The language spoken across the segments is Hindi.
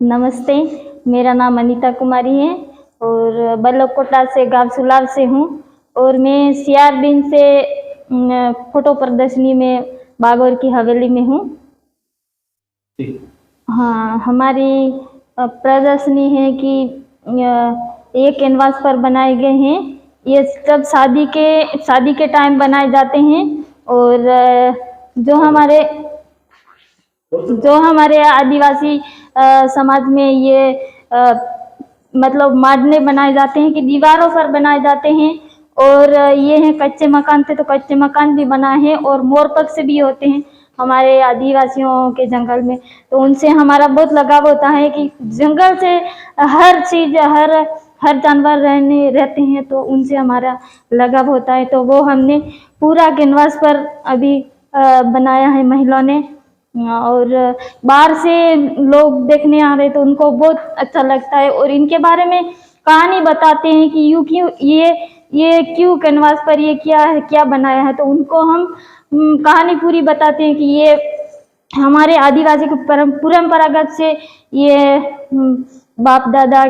नमस्ते, मेरा नाम अनीता कुमारी है और बल्लभकोटा से गाँव सुलाव से हूँ और मैं सियारदीन से फोटो प्रदर्शनी में बागौर की हवेली में हूँ। हाँ, हमारी प्रदर्शनी है कि ये कैनवास पर बनाए गए हैं। ये सब शादी के टाइम बनाए जाते हैं और जो हमारे आदिवासी समाज में ये मतलब माडने बनाए जाते हैं कि दीवारों पर बनाए जाते हैं और ये हैं कच्चे मकान थे तो कच्चे मकान भी बनाए हैं और मोर पक्षी भी होते हैं हमारे आदिवासियों के जंगल में। तो उनसे हमारा बहुत लगाव होता है कि जंगल से हर चीज हर जानवर रहते हैं तो उनसे हमारा लगाव होता है। तो वो हमने पूरा कैनवास पर अभी बनाया है महिलाओं ने और बाहर से लोग देखने आ रहे तो उनको बहुत अच्छा लगता है और इनके बारे में कहानी बताते हैं कि यूं क्यों ये क्यों कैनवास पर ये क्या बनाया है। तो उनको हम कहानी पूरी बताते हैं कि ये हमारे आदिवासी को परंपरागत से ये बाप दादा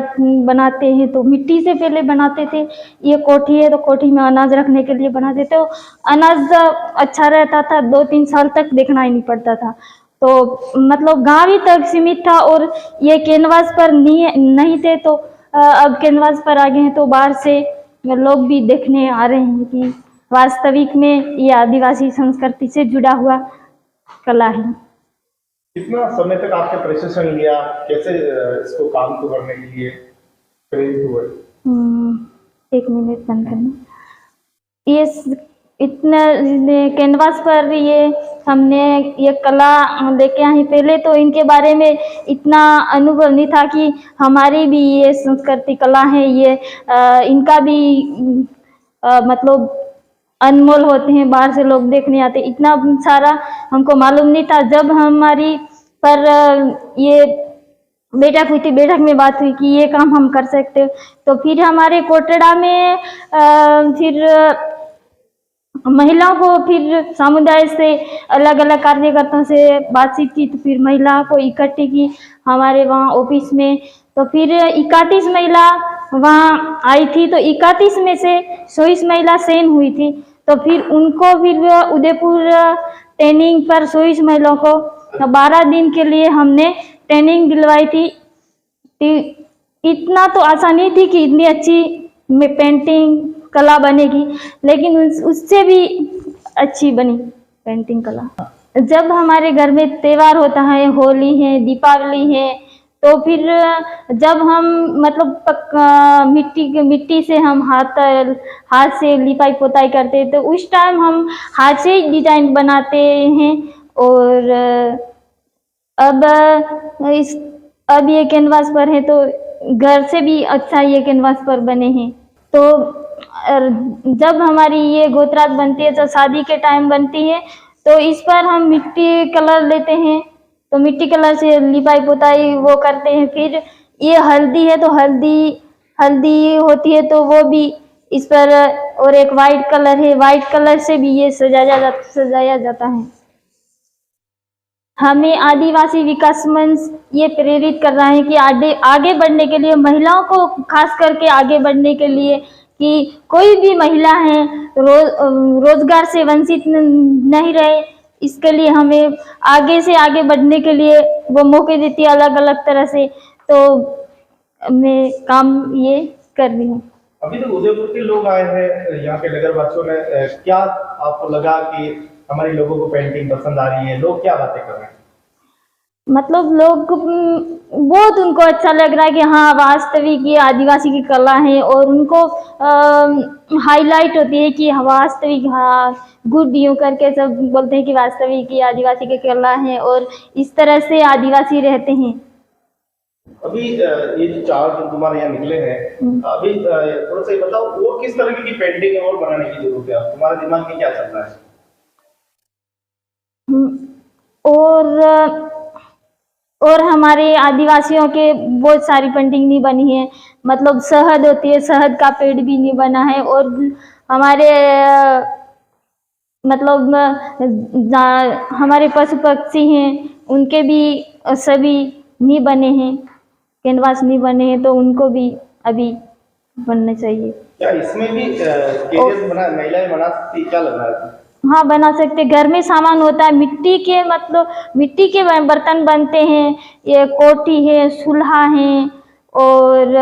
बनाते हैं तो मिट्टी से पहले बनाते थे। ये कोठी है तो कोठी में अनाज रखने के लिए बनाते थे तो अनाज अच्छा रहता था, 2-3 साल तक देखना ही नहीं पड़ता था। तो मतलब गाँव ही तक सीमित था और ये कैनवास पर नहीं थे तो अब कैनवास पर आ गए हैं तो बाहर से लोग भी देखने आ रहे हैं कि वास्तविक में ये आदिवासी संस्कृति से जुड़ा हुआ कला है। कितना समय तक आपने प्रशिक्षण लिया, कैसे इसको काम को करने के लिए प्रेरित हुए? 1 मिनट बंद करना। ये इतना कैनवास पर ये हमने ये कला लेके आए। पहले तो इनके बारे में इतना अनुभव नहीं था कि हमारी भी ये संस्कृति कला है, ये इनका भी मतलब अनमोल होते हैं, बाहर से लोग देखने आते। इतना सारा हमको मालूम नहीं था। जब हमारी पर ये बैठक में बात हुई कि ये काम हम कर सकते तो फिर हमारे कोटड़ा में फिर महिलाओं को फिर समुदाय से अलग अलग कार्यकर्ताओं से बातचीत की तो फिर महिलाओं को इकट्ठी की हमारे वहाँ ऑफिस में। तो फिर 31 महिला वहाँ आई थी तो 31 में से 24 महिला सेन हुई थी। तो फिर उनको फिर उदयपुर ट्रेनिंग पर 24 महिलाओं को 12 दिन के लिए हमने ट्रेनिंग दिलवाई थी। इतना तो आशा नहीं थी कि इतनी अच्छी पेंटिंग कला बनेगी, लेकिन उससे भी अच्छी बनी पेंटिंग कला। जब हमारे घर में त्योहार होता है, होली है, दीपावली है, तो फिर जब हम मतलब मिट्टी से हम हाथ से लिपाई पोताई करते हैं तो उस टाइम हम हाथ से ही डिजाइन बनाते हैं। और अब ये कैनवास पर है तो घर से भी अच्छा ये कैनवास पर बने हैं। तो जब हमारी ये गोत्रात बनती है तो शादी के टाइम बनती है तो इस पर हम मिट्टी कलर लेते हैं तो मिट्टी कलर से लिपाई पोताई वो करते हैं। फिर ये हल्दी है तो हल्दी होती है तो वो भी इस पर, और एक वाइट कलर है, वाइट कलर से भी ये सजाया जाता है। हमें आदिवासी विकास मंच ये प्रेरित कर रहा है कि आगे बढ़ने के लिए, महिलाओं को खास करके आगे बढ़ने के लिए कि कोई भी महिला है रोजगार से वंचित नहीं रहे, इसके लिए हमें आगे से आगे बढ़ने के लिए वो मौके देती है अलग अलग तरह से। तो मैं काम ये कर रही हूँ। अभी तो उदयपुर के लोग आए हैं यहाँ के नगरवासियों ने, क्या आपको लगा कि हमारे लोगों को पेंटिंग पसंद आ रही है? लोग क्या बातें कर रहे हैं? मतलब लोग बहुत उनको अच्छा लग रहा है कि हाँ वास्तविक ये आदिवासी की कला है और उनको हाईलाइट होती है कि वास्तविक, हाँ गुड यूं करके सब बोलते हैं कि वास्तविक ये आदिवासी की कला है और इस तरह से आदिवासी रहते हैं। अभी ये जो 4 जो तुम्हारे यहाँ निकले हैं, अभी थोड़ा सा बताओ वो किस तरह की पेंटिंग है और बनाने की जरूरत है? तुम्हारे दिमाग में क्या चल रहा है? और हमारे आदिवासियों के बहुत सारी पेंटिंग नहीं बनी है। मतलब शहद होती है, शहद का पेड़ भी नहीं बना है और हमारे मतलब हमारे पशु पक्षी हैं उनके भी सभी नहीं बने हैं। कैनवास नहीं बने हैं तो उनको भी अभी बनने चाहिए। क्या इसमें भी कैरियर बना महिलाएं बना सकती है, क्या लग रहा है? हाँ, बना सकते। घर में सामान होता है मिट्टी के, मतलब मिट्टी के बर्तन बनते हैं, ये कोठी है, चूल्हा है और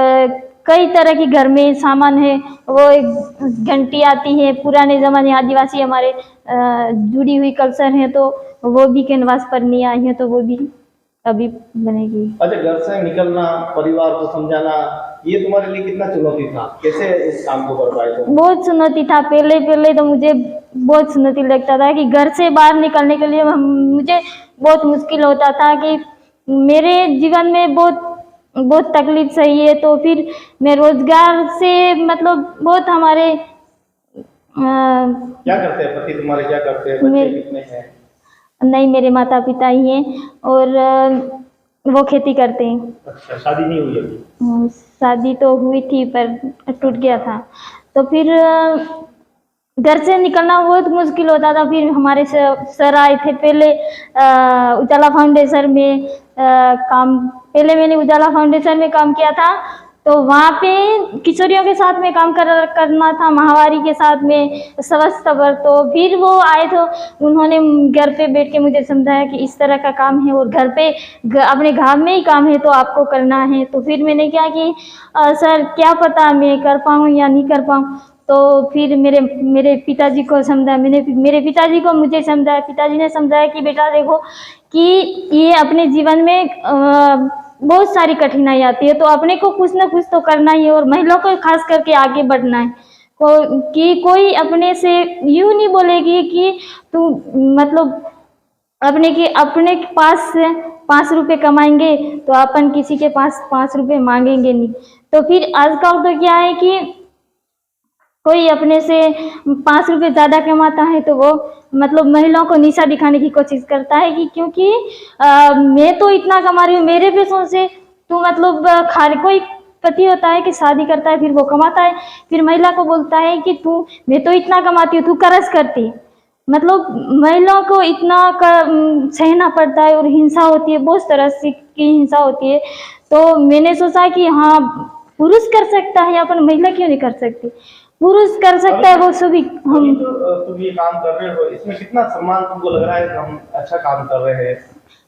कई तरह की घर में सामान है। वो एक घंटी आती है, पुराने ज़माने आदिवासी हमारे जुड़ी हुई कल्चर है, तो वो भी कैनवास पर नहीं आई है, तो वो भी अभी बनेगी। अच्छा, घर से निकलना, परिवार को समझाना, ये तुम्हारे लिए कितना चुनौती था? कैसे इस काम को कर पाए तुम? बहुत चुनौती था। पहले पहले तो मुझे बहुत चुनौती लगता था कि घर से बाहर निकलने के लिए मुझे बहुत मुश्किल होता था कि मेरे जीवन में बहुत तकलीफ सही है। तो फिर मैं रोजगार से, मतलब बहुत हमारे क्या करते हैं पति तुम्हारे, क्या करते हैं, बच्चे कितने हैं? नहीं, मेरे माता पिता ही हैं और वो खेती करते हैं। अच्छा, शादी नहीं हुई अभी? शादी तो हुई थी पर टूट गया था। तो फिर घर से निकलना बहुत मुश्किल होता था। फिर हमारे सर आए थे पहले उजाला फाउंडेशन में पहले मैंने उजाला फाउंडेशन में काम किया था, तो वहाँ पे किशोरियों के साथ में काम करना था, माहवारी के साथ में स्वच्छता पर। तो फिर वो आए तो उन्होंने घर पे बैठ के मुझे समझाया कि इस तरह का काम है और घर पे अपने गाँव में ही काम है तो आपको करना है। तो फिर मैंने क्या कि सर क्या पता मैं कर पाऊँ या नहीं कर पाऊँ। तो फिर मेरे पिताजी को समझाया, मेरे पिताजी को मुझे समझाया। पिताजी ने समझाया कि बेटा देखो कि ये अपने जीवन में बहुत सारी कठिनाई आती है, तो अपने को कुछ ना कुछ तो करना ही है और महिलाओं को खास करके आगे बढ़ना है। कि कोई अपने से यूँ नहीं बोलेगी कि तू, मतलब अपने पास 5 रुपए कमाएंगे तो अपन किसी के पास 5 रुपए मांगेंगे नहीं। तो फिर आजकल तो क्या है कि कोई अपने से 5 रुपए ज़्यादा कमाता है तो वो मतलब महिलाओं को नीचा दिखाने की कोशिश करता है कि क्योंकि मैं तो इतना कमा रही हूँ, मेरे पैसों से तो मतलब कोई पति होता है कि शादी करता है, फिर वो कमाता है, फिर महिला को बोलता है कि मैं तो इतना कमाती हूँ, तू कर्ज करती है। मतलब महिलाओं को इतना सहना पड़ता है और हिंसा होती है, बहुत तरह से की हिंसा होती है। तो मैंने सोचा कि हाँ, पुरुष कर सकता है, अपन महिला क्यों नहीं कर सकती? पुरुष कर सकता है वो सभी। हम तुम ये काम कर रहे हो, इसमें कितना सम्मान तुमको लग रहा है कि हम अच्छा काम कर रहे हैं?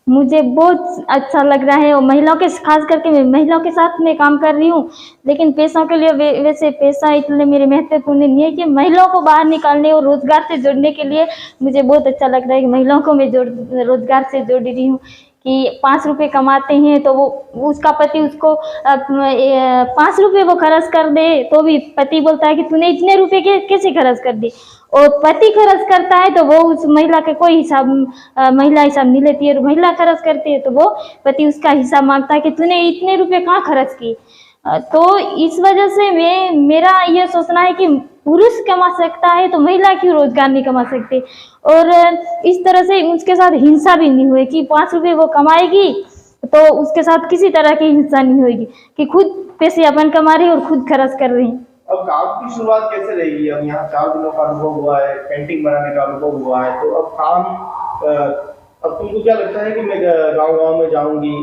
मुझे बहुत अच्छा लग रहा है और महिलाओं के, खास करके मैं महिलाओं के साथ में काम कर रही हूँ। लेकिन पैसों के लिए वैसे पैसा इतने मेरे महत्वपूर्ण नहीं है कि महिलाओं को बाहर निकालने और रोजगार से जोड़ने के लिए मुझे बहुत अच्छा लग रहा है कि महिलाओं को मैं रोजगार से जोड़ रही हूँ। कि 5 रुपए कमाते हैं तो वो उसका पति उसको 5 रुपए वो खर्च कर दे तो भी पति बोलता है कि तूने इतने रुपए कैसे खर्च कर दी, और पति खर्च करता है तो वो उस महिला के कोई हिसाब महिला हिसाब नहीं लेती है, और महिला खर्च करती है तो वो पति उसका हिसाब मांगता है कि तूने इतने रुपए कहाँ खर्च किए। तो इस वजह से मेरा ये सोचना है कि पुरुष कमा सकता है तो महिला क्यों रोजगार नहीं कमा सकते, और इस तरह से उसके साथ हिंसा भी नहीं हुई कि 5 रुपए वो कमाएगी तो उसके साथ किसी तरह की हिंसा नहीं होगी कि खुद पैसे अपन कमा रहे हैं और खुद खर्च कर रहे हैं। अब काम की शुरुआत कैसे रहेगी? अब यहाँ 4 दिनों का अनुभव हुआ है, पेंटिंग बनाने का अनुभव हुआ है, तो अब काम अब तुमको क्या लगता है कि मैं गाँव में जाऊंगी,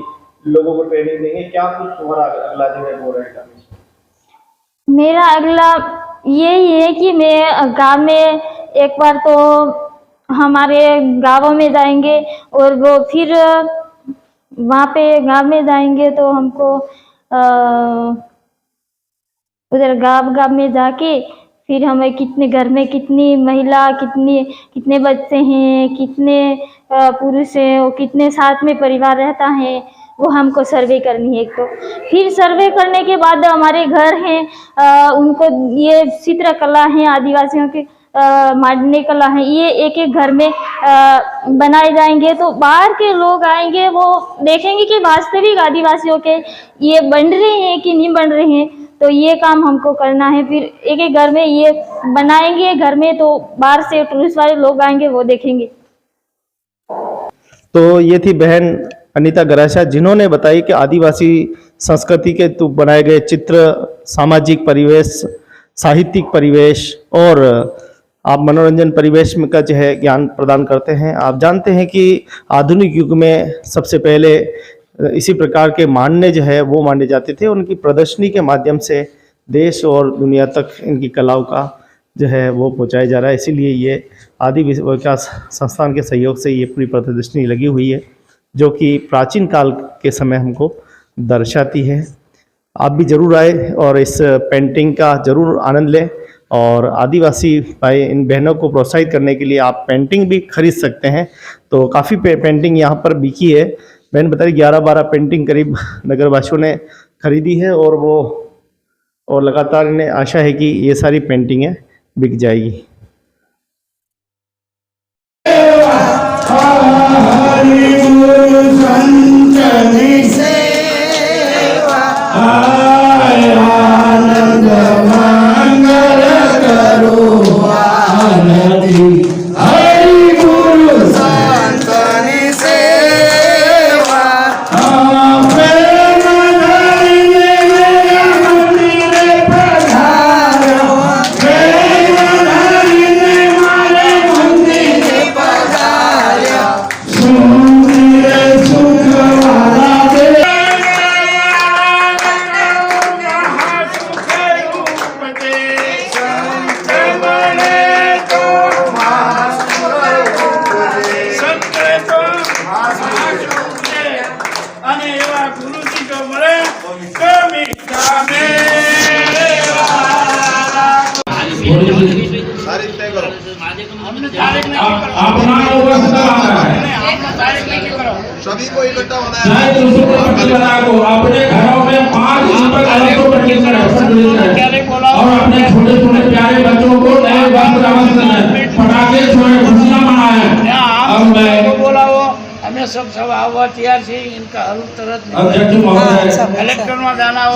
लोगों को ट्रेनिंग देंगे, क्या कुछ तुम्हारा अगला जो है वो रहेगा? मेरा अगला यही है कि मैं गांव में एक बार तो हमारे गांवों में जाएंगे और वो फिर वहाँ पे गांव में जाएंगे तो हमको उधर गांव में जाके फिर हमें कितने घर में कितनी महिला, कितने बच्चे हैं, कितने पुरुष हैं और कितने साथ में परिवार रहता है वो हमको सर्वे करनी है। एक तो फिर सर्वे करने के बाद हमारे घर हैं उनको ये चित्रकला है, आदिवासियों की मांडने कला है, ये एक एक घर में बनाए जाएंगे तो बाहर के लोग आएंगे वो देखेंगे कि वास्तविक आदिवासियों के ये बन रहे हैं कि नहीं बन रहे हैं। तो ये काम हमको करना है। फिर एक एक घर में ये बनाएंगे घर में तो बाहर से टूरिस्ट वाले लोग आएंगे वो देखेंगे। तो ये थी बहन अनीता गरासिया जिन्होंने बताई कि आदिवासी संस्कृति के तो बनाए गए चित्र, सामाजिक परिवेश, साहित्यिक परिवेश और आप मनोरंजन परिवेश में का जो है ज्ञान प्रदान करते हैं। आप जानते हैं कि आधुनिक युग में सबसे पहले इसी प्रकार के मान्य जो है वो माने जाते थे। उनकी प्रदर्शनी के माध्यम से देश और दुनिया तक इनकी कलाओं का जो है वो पहुंचाया जा रहा है। इसीलिए ये आदि विकास संस्थान के सहयोग से ये पूरी प्रदर्शनी लगी हुई है, जो कि प्राचीन काल के समय हमको दर्शाती है। आप भी ज़रूर आए और इस पेंटिंग का ज़रूर आनंद लें। और आदिवासी भाई इन बहनों को प्रोत्साहित करने के लिए आप पेंटिंग भी खरीद सकते हैं। तो काफ़ी पेंटिंग यहाँ पर बिकी है। बहन बता रही 11-12 पेंटिंग करीब नगरवासियों ने खरीदी है और लगातार इन्हें आशा है कि ये सारी पेंटिंगें बिक जाएगी। सभी को इकट्ठा होना है। अपने घरों में 5 और अपने छोटे छोटे प्यारे बच्चों को नए पटाखे छोड़े, खुशियां मनाएं। अब मैं बोला वो हमें सब हुआ तैयार थी, इनका हल तरत कलेक्टर में जाना हो।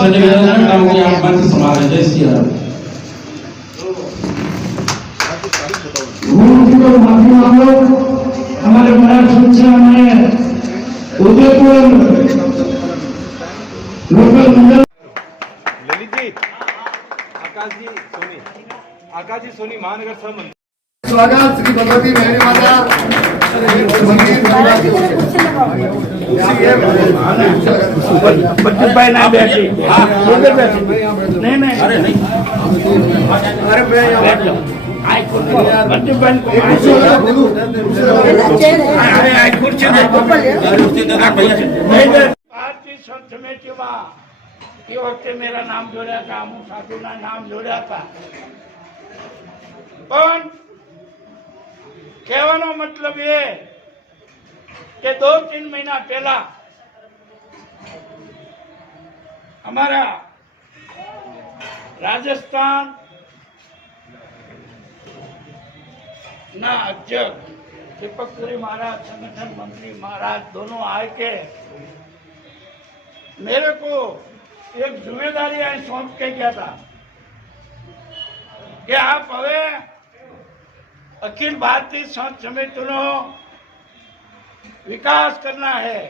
हमारे महाराज सूचना में उदयपुर लोकल मंडल ललित जी, आकाश जी सोनी महानगर सह मंत्री। स्वागत श्री भगवती मेहरी माता भारतीय संत समिति में वक्त मेरा नाम जोड़ा था, अमु साधु ना नाम जोड़ा था। पण कहવાનો मतलब ये कि 2-3 महीना पहला हमारा राजस्थान ना अध्यक्ष दीपक पुरी महाराज, संगठन मंत्री महाराज दोनों आए के मेरे को एक जिम्मेदारी सौंप के गया था कि आप हवे अखिल भारतीय संत समिति नो विकास करना है।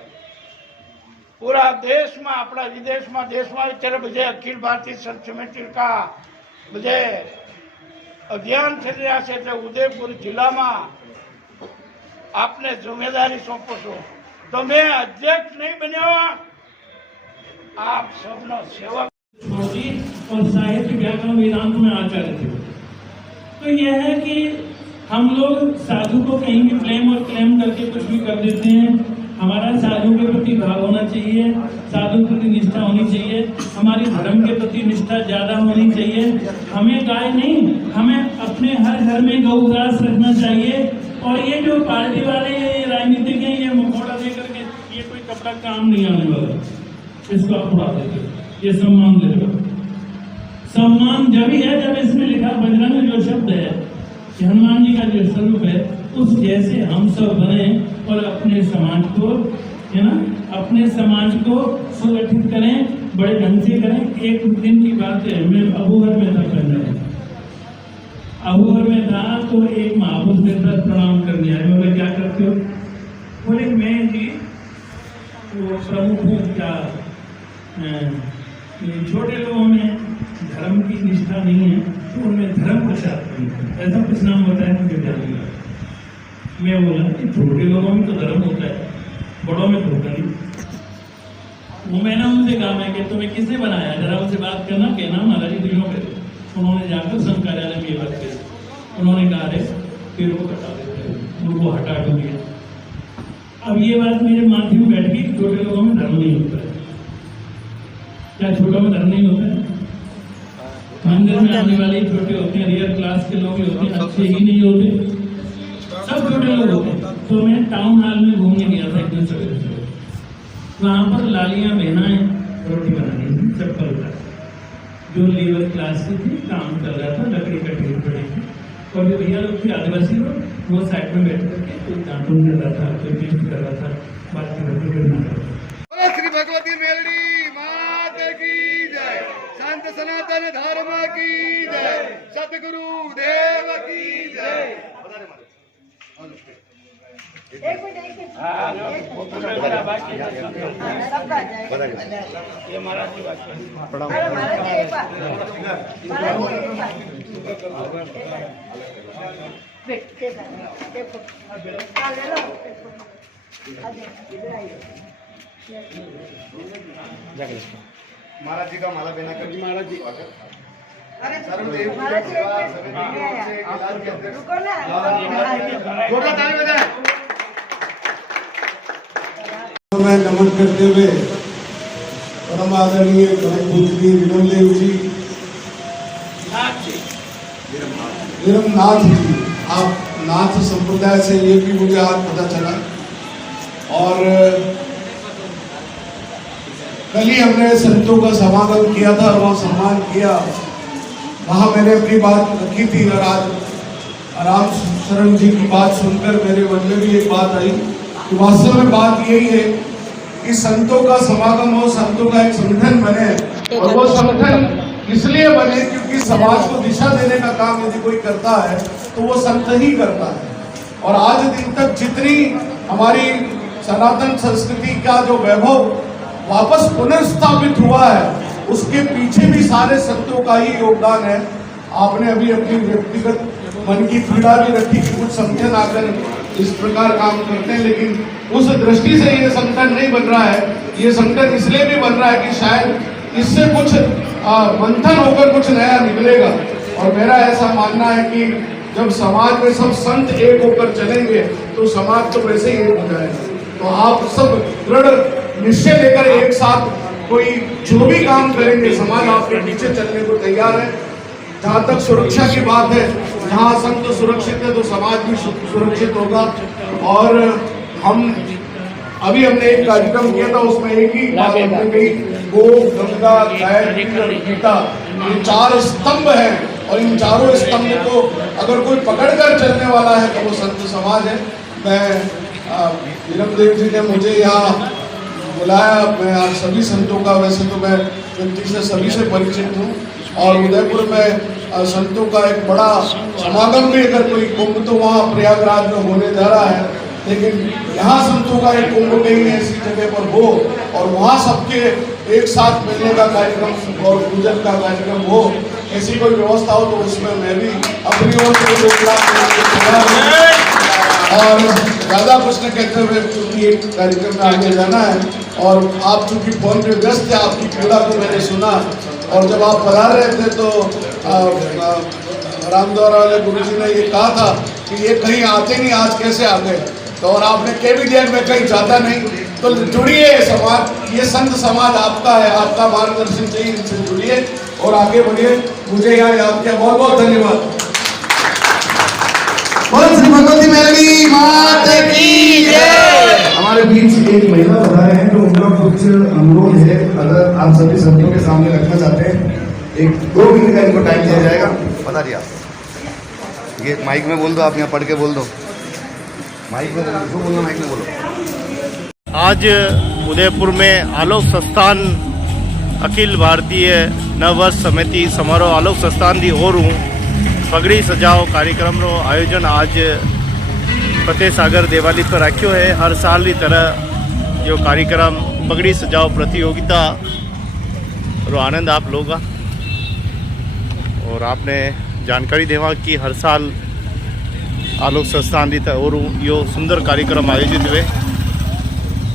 पूरा देश में, अपना विदेश में, देश में तेरे बजे अखिल भारतीय संत समिति का बजे अभियान चल रहा है। तो उदयपुर जिला में आपने जिम्मेदारी सौंपो छो, तो मैं अध्यक्ष नहीं बनो, आप सबनो सेवक और साहित्य व्याकरण वेदांत में आचार्य थे। तो यह है कि हम लोग साधु को कहीं भी ब्लेम और क्लेम करके कुछ भी कर देते हैं। हमारा साधु के प्रति भाव होना चाहिए, साधु के प्रति निष्ठा होनी चाहिए, हमारी धर्म के प्रति निष्ठा ज्यादा होनी चाहिए। हमें गाय नहीं, हमें अपने हर घर में गौग्रास रखना चाहिए। और ये जो पार्टी वाले राजनीतिक हैं, ये मुखौटा दे करके ये कोई कपड़ा काम नहीं आने वाला, इसको आप उड़ा देते, ये सम्मान दे दो। सम्मान जब ही है जब इसमें लिखा बजरंग जो शब्द है, हनुमान जी का जो स्वरूप है, उस जैसे हम सब बने और अपने समाज को, है ना, अपने समाज को सुगठित करें, बड़े ढंग से करें। एक दिन की बात है, मैं अबूहर में था करना है, अबूहर में था तो एक महापुरुष मेरे साथ प्रणाम करने आए। बोले क्या करते हो? बोले मैं जी वो प्रमुख हूँ, क्या छोटे लोगों में धर्म की निष्ठा नहीं है तो उनमें धर्म प्रचार नहीं है, ऐसा कुछ नाम बताया मुझे ध्यान नहीं। मैं बोला कि छोटे लोगों में तो धर्म होता है, बड़ों में तो होता नहीं। वो मैंने उनसे कहा, मैं कि तुम्हें किसने बनाया, जरा उनसे बात करना, कहना महाराज जी दिलों पे। उन्होंने जाकर संघ कार्यालय में ये बात कही। उन्होंने कहा अरे फिर वो हटा देते, उनको हटा दिया। अब ये बात मेरे माथे में बैठ गई कि छोटे लोगों में धर्म नहीं होता है। क्या छोटों में धर्म नहीं होता है? मंदिर में आने वाले छोटे होते हैं, रियर क्लास के लोग होते हैं, अच्छे ही नहीं होते, सब छोटे लोग होते हैं। तो मैं टाउन हॉल में घूमने गया था एक दिन सवेरे सवेरे। वहाँ पर लालियाँ बहनाएं रोटी बना रही थी चप्पल का। जो लेबर क्लास की थी, काम कर रहा था, लकड़ी का ढेर पड़ी थी, और जो भैया लोग थे आदिवासी लोग, वो साइड में बैठ करके कोई कार्टून कर रहा था, कोई पेस्ट कर रहा था, बात करते करना कर रहा था। श्री भगवती मेलड़ी मात की जय, संत सनातन धर्म की जय, सतगुरु देव की जय। महाराज जी का माला पहना कर महाराज जी मैं नमन करते हुए परम आदरणीय पूजनीय विनोदेव जी, विरमनाथ जी, आप नाथ संप्रदाय से, ये भी मुझे आज पता चला। और कल ही हमने संतों का समागम किया था और वहाँ सम्मान किया, वहाँ मैंने अपनी बात रखी थी। और आज राम शरण जी की बात सुनकर मेरे मन में भी एक बात आई कि वास्तव में बात यही है कि संतों का समागम हो, संतों का एक संगठन बने। और वो संगठन इसलिए बने क्योंकि समाज को दिशा देने का काम यदि कोई करता है तो वो संत ही करता है। और आज दिन तक जितनी हमारी सनातन संस्कृति का जो वैभव वापस पुनर्स्थापित हुआ है, उसके पीछे भी सारे संतों का ही योगदान है। आपने अभी अपनी व्यक्तिगत मन की पीड़ा भी रखी कि कुछ संगठन आकर इस प्रकार काम करते हैं, लेकिन उस दृष्टि से ये संगठन नहीं बन रहा है। ये संगठन इसलिए भी बन रहा है कि शायद इससे कुछ मंथन होकर कुछ नया निकलेगा। और मेरा ऐसा मानना है कि जब समाज में सब संत एक होकर चलेंगे तो समाज तो वैसे ही एक हो जाएगा। तो आप सब दृढ़ निश्चय लेकर एक साथ कोई जो भी काम करेंगे, समाज आपके पीछे चलने को तैयार है। जहाँ तक सुरक्षा की बात है, जहाँ संत सुरक्षित है तो समाज भी सुरक्षित होगा। और हमने एक कार्यक्रम किया था, उसमें एक ही बात हमने कही, गो गंगा गाय गीता, ये 4 स्तंभ हैं। और इन चारों स्तंभ को अगर कोई पकड़ कर चलने वाला है तो वो संत समाज है। विरमदेव जी ने मुझे यहाँ बुलाया। मैं आज सभी संतों का, वैसे तो मैं व्यक्ति से सभी से परिचित हूँ, और उदयपुर में संतों का एक बड़ा समागम भी, अगर कोई कुंभ तो वहाँ प्रयागराज में होने जा रहा है, लेकिन यहाँ संतों का एक कुंभ कहीं ऐसी जगह पर हो और वहाँ सबके एक साथ मिलने का कार्यक्रम और पूजन का कार्यक्रम हो, ऐसी कोई व्यवस्था हो तो उसमें मैं भी अपनी ओर से और ज़्यादा कुछ न कहते हुए, क्योंकि एक कार्यक्रम में आगे जाना है। और आप चूंकि फोन पे व्यस्त थे, आपकी पीड़ा को मैंने सुना, और जब आप पधार रहे थे तो रामद्वारा वाले गुरु जी ने ये कहा था कि ये कहीं आते नहीं, आज कैसे आ गए। तो और आपने कह भी दिया मैं कहीं जाता नहीं, तो जुड़िए समाज, ये संत समाज आपका है, आपका मार्गदर्शन चाहिए, इनसे जुड़िए और आगे बढ़िए। मुझे यहाँ याद किया, बहुत बहुत धन्यवाद। श्री भगवती मेलड़ी मात की जय। हमारे बीच एक महिला पधारे हैं, तो उनका कुछ अनुरोध है, अगर आप सभी संतों के सामने रखना चाहते हैं, 1-2 मिनट का इनको टाइम दिया जाएगा। बता दिया, ये माइक में बोल दो, आप यहाँ पढ़ के बोल दो, माइक में जो बोलना माइक में बोलो। आज उदयपुर में आलोक संस्थान अखिल भारतीय नववर्ष समिति समारोह आलोक संस्थान दी ओर हूँ पगड़ी सजाओ कार्यक्रम रो आयोजन आज फतेह सागर देवाली पर रखियो है। हर साल की तरह जो कार्यक्रम पगड़ी सजाओ प्रतियोगिता रो आनंद आप लोग और आपने जानकारी देवा कि हर साल आलोक संस्थान दी और यो सुंदर कार्यक्रम आयोजित हुए।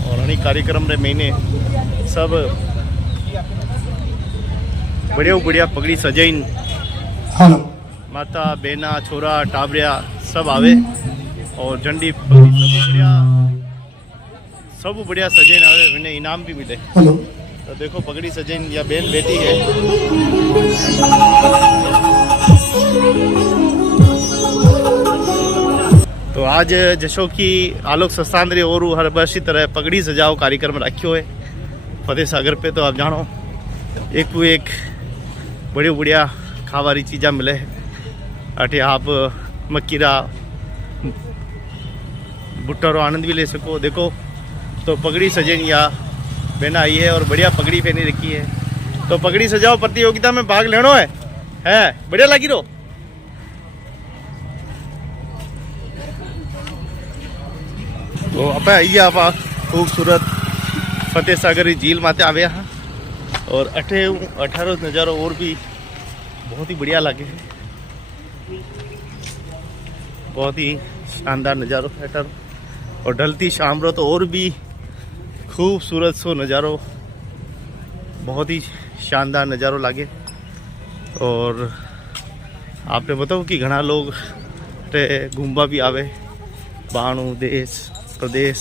और घणी कार्यक्रम रे महीने सब बढ़िया बढ़िया पगड़ी सजाइन हेलो माता बेना छोरा टाबरिया सब आवे और झंडी पगड़ी सब बढ़िया सजाइन आवे, उन्हें इनाम भी मिले। हेलो तो देखो पगड़ी सजाइन या बेन बेटी है। तो आज जशो की आलोक संस्थान रे और हर वर्ष तरह पगड़ी सजाओ कार्यक्रम रखियो है फतेह सागर पे। तो आप जानो एक बढ़िया बढ़िया खावारी चीज़ा मिले है। अटे आप मक्कीरा भुट्टा रो आनंद भी ले सको। देखो तो पगड़ी सजन या बहना आई है और बढ़िया पगड़ी पहनी रखी है। तो पगड़ी सजाओ प्रतियोगिता में भाग लेनो है बढ़िया लगी रो। तो आप आइए आप खूबसूरत फतेह सागर झील माते आवे हाँ और 18 नज़ारा और भी बहुत ही बढ़िया लगे है। बहुत ही शानदार नज़ारो है और ढलती शाम रो तो और भी खूबसूरत सो नज़ारो, बहुत ही शानदार नज़ारो लगे। और आपने बताओ कि घना लोग घूमवा भी आवे, बाणु देश प्रदेश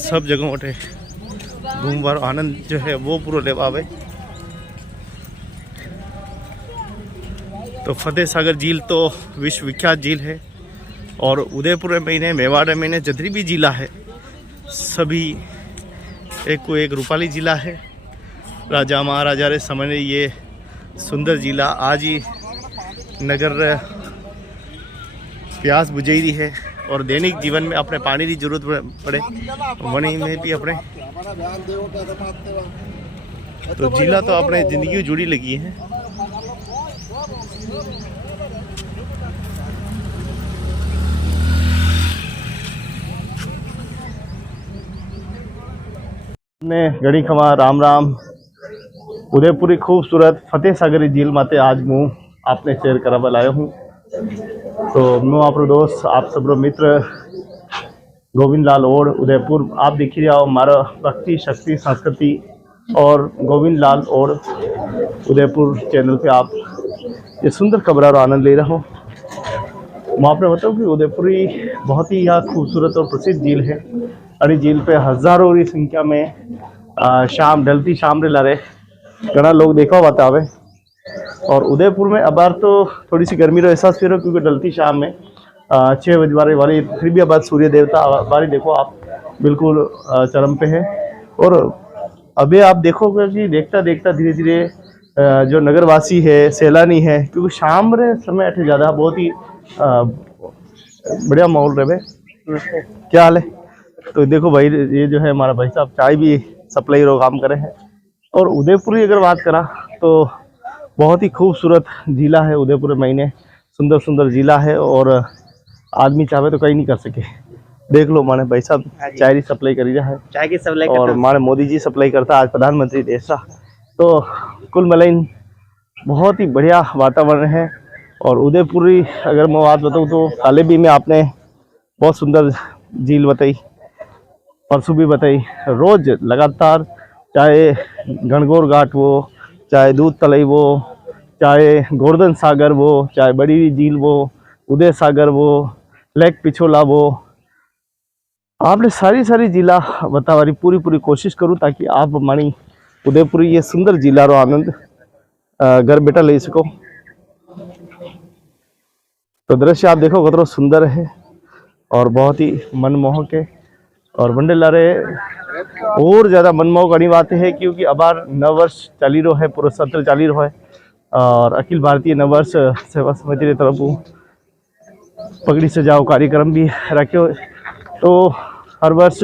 सब जगहों पे घूमवार आनंद जो है वो पूरा ले पावे। तो फतेह सागर झील तो विश्व विख्यात झील है और उदयपुर में मेवाड़ में जदरी भी जिला है, सभी एक को एक रूपाली जिला है। राजा महाराजा रे समय ये सुंदर जिला आज ही नगर प्यास बुझाई रही है और दैनिक जीवन में अपने पानी की जरूरत पड़े वहीं में भी अपने तो जिला तो अपने जिंदगी जुड़ी लगी है। ने घड़ी खमा राम राम उदयपुरी खूबसूरत फतेह सागर झील माते आज मैं आपने शेयर करावा लाया हूँ। तो मैं आप दोस्त आप सब मित्र गोविंद लाल ओड उदयपुर आप देख रहे हो हमारा भक्ति शक्ति संस्कृति और गोविंद लाल ओड उदयपुर चैनल पे आप ये सुंदर खबर का आनंद ले रहा हूँ। मैं आपने बताऊँ कि उदयपुरी बहुत ही यहाँ खूबसूरत और प्रसिद्ध झील है। अड़ी झील पे हजारों की संख्या में शाम ढलती शाम रे लारे घना लोग देखा बतावे। और उदयपुर में अबार तो थोड़ी सी गर्मी रो एहसास फिर क्योंकि ढलती शाम में 6 बजे वाली फिर भी अबार सूर्य देवता बारी देखो आप बिल्कुल चरम पे है। और अभी आप देखोगे कि देखता देखता धीरे धीरे जो नगरवासी है सैलानी है क्योंकि शाम रे समय अठे ज़्यादा बहुत ही बढ़िया माहौल रहे। क्या हाल है? तो देखो भाई ये जो है हमारा भाई साहब चाय भी सप्लाई रो काम करे हैं। और उदयपुर की अगर बात करा तो बहुत ही खूबसूरत जिला है उदयपुर महीने, सुंदर सुंदर जिला है और आदमी चाहे तो कहीं नहीं कर सके। देख लो माने भाई साहब चाय की सप्लाई करी रहा है, चाय की सप्लाई और माने मोदी जी सप्लाई करता आज प्रधानमंत्री देश का। तो कुल मिलाइन बहुत ही बढ़िया वातावरण है। और उदयपुरी अगर मैं बात बताऊँ तो हाल भी में आपने बहुत सुंदर झील बताई, परसों भी बताई। रोज लगातार चाहे गणगौर घाट वो, चाहे दूध तलई वो, चाहे गोवर्धन सागर वो, चाहे बड़ी झील वो, उदय सागर वो, लेक पिछोला वो, आपने सारी जिला बतावारी पूरी कोशिश करूँ ताकि आप हमारी उदयपुर ये सुंदर जिला रो आनंद घर बैठा ले सको। तो दृश्य आप देखो कितना सुंदर है और बहुत ही मनमोहक है। और बंडे लारे और ज़्यादा मनमोहक अड़ी बात है क्योंकि अबार नववर्ष चाली रो है, पूरा सत्र चाली रो है और अखिल भारतीय नववर्ष सेवा समिति की तरफ पगड़ी सजाओ कार्यक्रम भी रखे। तो हर वर्ष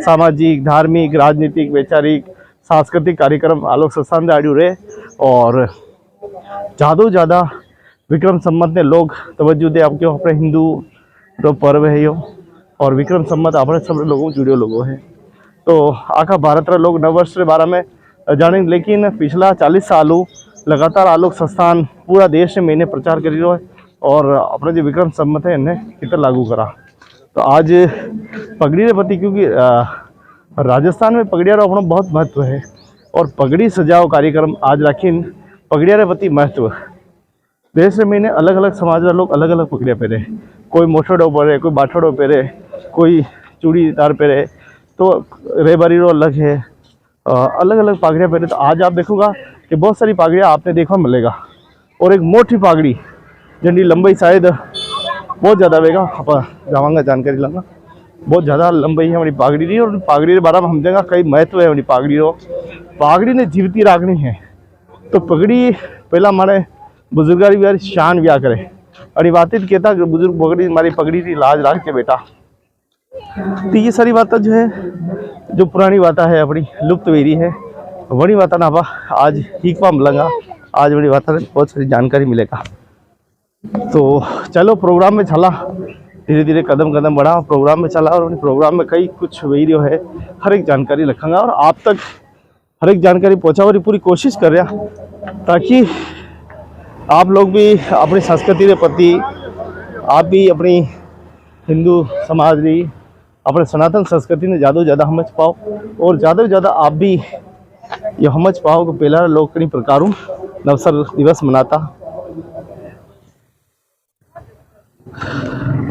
सामाजिक धार्मिक राजनीतिक वैचारिक सांस्कृतिक कार्यक्रम आलोक संस्थान आड़ू रहे और ज़्यादा विक्रम संमत ने लोग तवज्जो दे आपके अपने हिंदू जो पर्व है यो और विक्रम संमत अपने सब लोगों जुड़े लोगों है। तो आखा भारत रा लोग नववर्ष के बारे में जाने लेकिन पिछला 40 सालों लगातार आलोक संस्थान पूरा देश में मैंने प्रचार करी रहा है और अपने जो विक्रम संमत है इन्हें कितना लागू करा। तो आज पगड़ी रे प्रति क्योंकि राजस्थान में पगड़ियारो अपना बहुत महत्व है और पगड़ी सजाओ कार्यक्रम आज राखीन पगड़ियारे प्रति महत्व देश में मैंने अलग अलग समाज वाले लोग अलग अलग पगड़िया पहरे, कोई मोछड़ो पहरे, कोई बाठड़ो पहरे, कोई चूड़ीदार पहरे, तो रेबारीरो अलग है, अलग अलग पागड़ियाँ पहरे। तो आज आप देखोगा कि बहुत सारी पागड़ियाँ आपने देखा मिलेगा और एक मोटी पागड़ी जिनकी लंबाई शायद बहुत ज़्यादा वेगा आप जावांगा जानकारी लाना बहुत ज़्यादा लंबाई है हमारी पागड़ी रही और पागड़ी के बारे में समझेगा कई महत्व है हमारी पागड़ी रो। पागड़ी ने जीवती राखनी है तो पगड़ी पहला हमारे बुजुर्गारी भी शान ब्याह करे और ये बातें कहता बुजुर्ग पगड़ी हमारी पगड़ी की लाज राख के बेटा। तो ये सारी बातें जो है जो पुरानी बातें है अपनी लुप्त वेरी है वही बातें ना आज सीखवा मिलेगा, आज बड़ी बातें बहुत सारी जानकारी मिलेगा। तो चलो प्रोग्राम में चला धीरे धीरे कदम कदम बढ़ा प्रोग्राम में चला और प्रोग्राम में कई कुछ वीडियो है हर एक जानकारी रखूँगा और आप तक हर एक जानकारी पहुँचाने की पूरी कोशिश कर रहा ताकि आप लोग भी अपनी संस्कृति के प्रति आप भी अपनी हिंदू समाज की अपने सनातन संस्कृति ने ज़्यादा से ज़्यादा समझ पाओ और ज़्यादा से ज़्यादा आप भी ये समझ पाओ कि पहला लोग कई प्रकारों नवसर दिवस मनाता।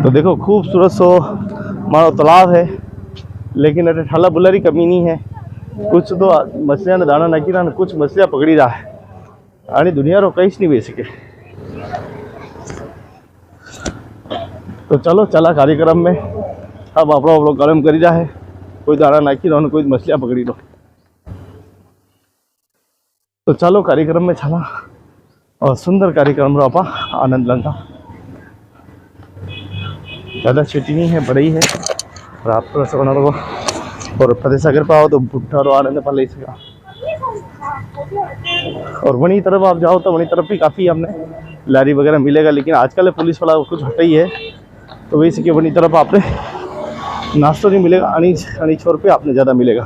तो देखो खूबसूरत सो मानो तालाब है लेकिन अटे ठाला बुलरी कमी नहीं है, कुछ तो मछलियाँ ने दाना नाकी रहा कुछ मछलियाँ पकड़ी रहा है आनी दुनिया रो कहीं नहीं बेच सके। तो चलो चला कार्यक्रम में अब आप लोग कर्म करी रहा है, कोई दाना नाखी रहो कोई मछलियाँ पकड़ी लो। तो चलो कार्यक्रम में चला और सुंदर कार्यक्रम रो आपा आनंद लंगा। ज़्यादा छोटी नहीं है बड़ी है और आप थोड़ा सा बना लो और फतेहसागर पाओ तो भुट्टा रो आनंद पा ले सका। और वहीं तरफ आप जाओ तो वहीं तरफ भी काफ़ी हमने लारी वगैरह मिलेगा लेकिन आजकल पुलिस वाला कुछ हटा ही है तो वही से कि वहीं तरफ आपने नाश्ता नहीं मिलेगा अनी छोर पे आपने ज़्यादा मिलेगा।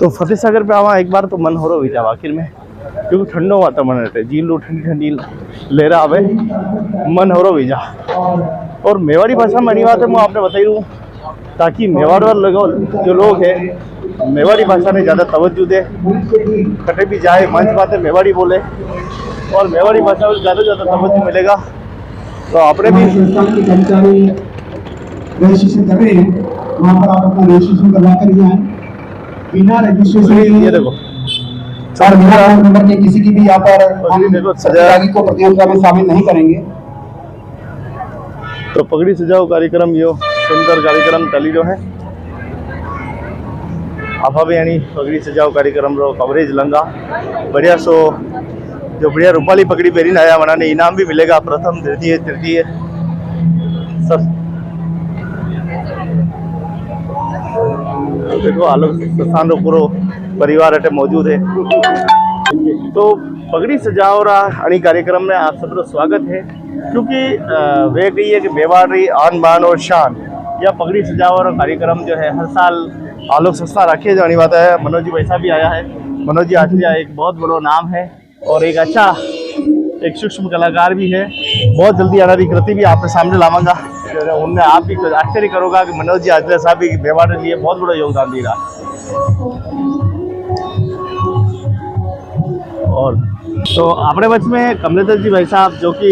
तो फतेहसागर पे आवा एक बार तो मन हो रहा हुई आखिर में क्योंकि ठंडो वातावरण है झील लो ठंडी ठंडी लहरा आवे मन हो रहा हुई जा। और मेवाड़ी भाषा में अनी बात है मैं आपने बताई दूँ ताकि मेवाड़ वाले जो लोग हैं मेवाड़ी भाषा में ज़्यादा तवज्जो दे, कटे भी जाए मंच बातें मेवाड़ी बोले और मेवाड़ी भाषा में ज़्यादा से ज़्यादा तवज्जो मिलेगा। तो आपने भी कर्मचारी रजिस्ट्रेशन कर रहे हैं वहाँ पर आप अपना रजिस्ट्रेशन करवा कर आए बिना रजिस्ट्रेशन ये देखो सर बिना नंबर के किसी की भी यहाँ पर देखो प्रतियोगिता को प्रतियोगिता में शामिल नहीं करेंगे। तो पगड़ी सजाओ कार्यक्रम यो सुंदर कार्यक्रम चली रहो है आप भी यानी पगड़ी सजाओ कार्यक्रम रो कवरेज लंगा बढ़िया सो जो बढ़िया रूपाली पगड़ी पहरी आया मनाने इनाम भी मिलेगा प्रथम द्वितीय तृतीय सब। देखो आलोक स्थान रो पूरो परिवार अटे मौजूद है। तो पगड़ी सजाओ रा कार्यक्रम में आप सबका स्वागत है क्योंकि वे कही है कि मेवाड़ी आन बान और शान या पगड़ी सजाओ रा कार्यक्रम जो है हर साल आलोक संस्था रखे जाने वाला है। मनोज जी वैसा भी आया है, मनोज जी आचरिया एक बहुत बड़ा नाम है और एक अच्छा एक सूक्ष्म कलाकार भी है। बहुत जल्दी आने कृति भी आपके सामने लाऊंगा उनमें आप भी आश्चर्य करोगा कि मनोज जी आचरिया साहब भी मेवाड़ के लिए बहुत बड़ा योगदान दे रहा। और तो अपने बच में कमलेश्वर जी भाई साहब जो कि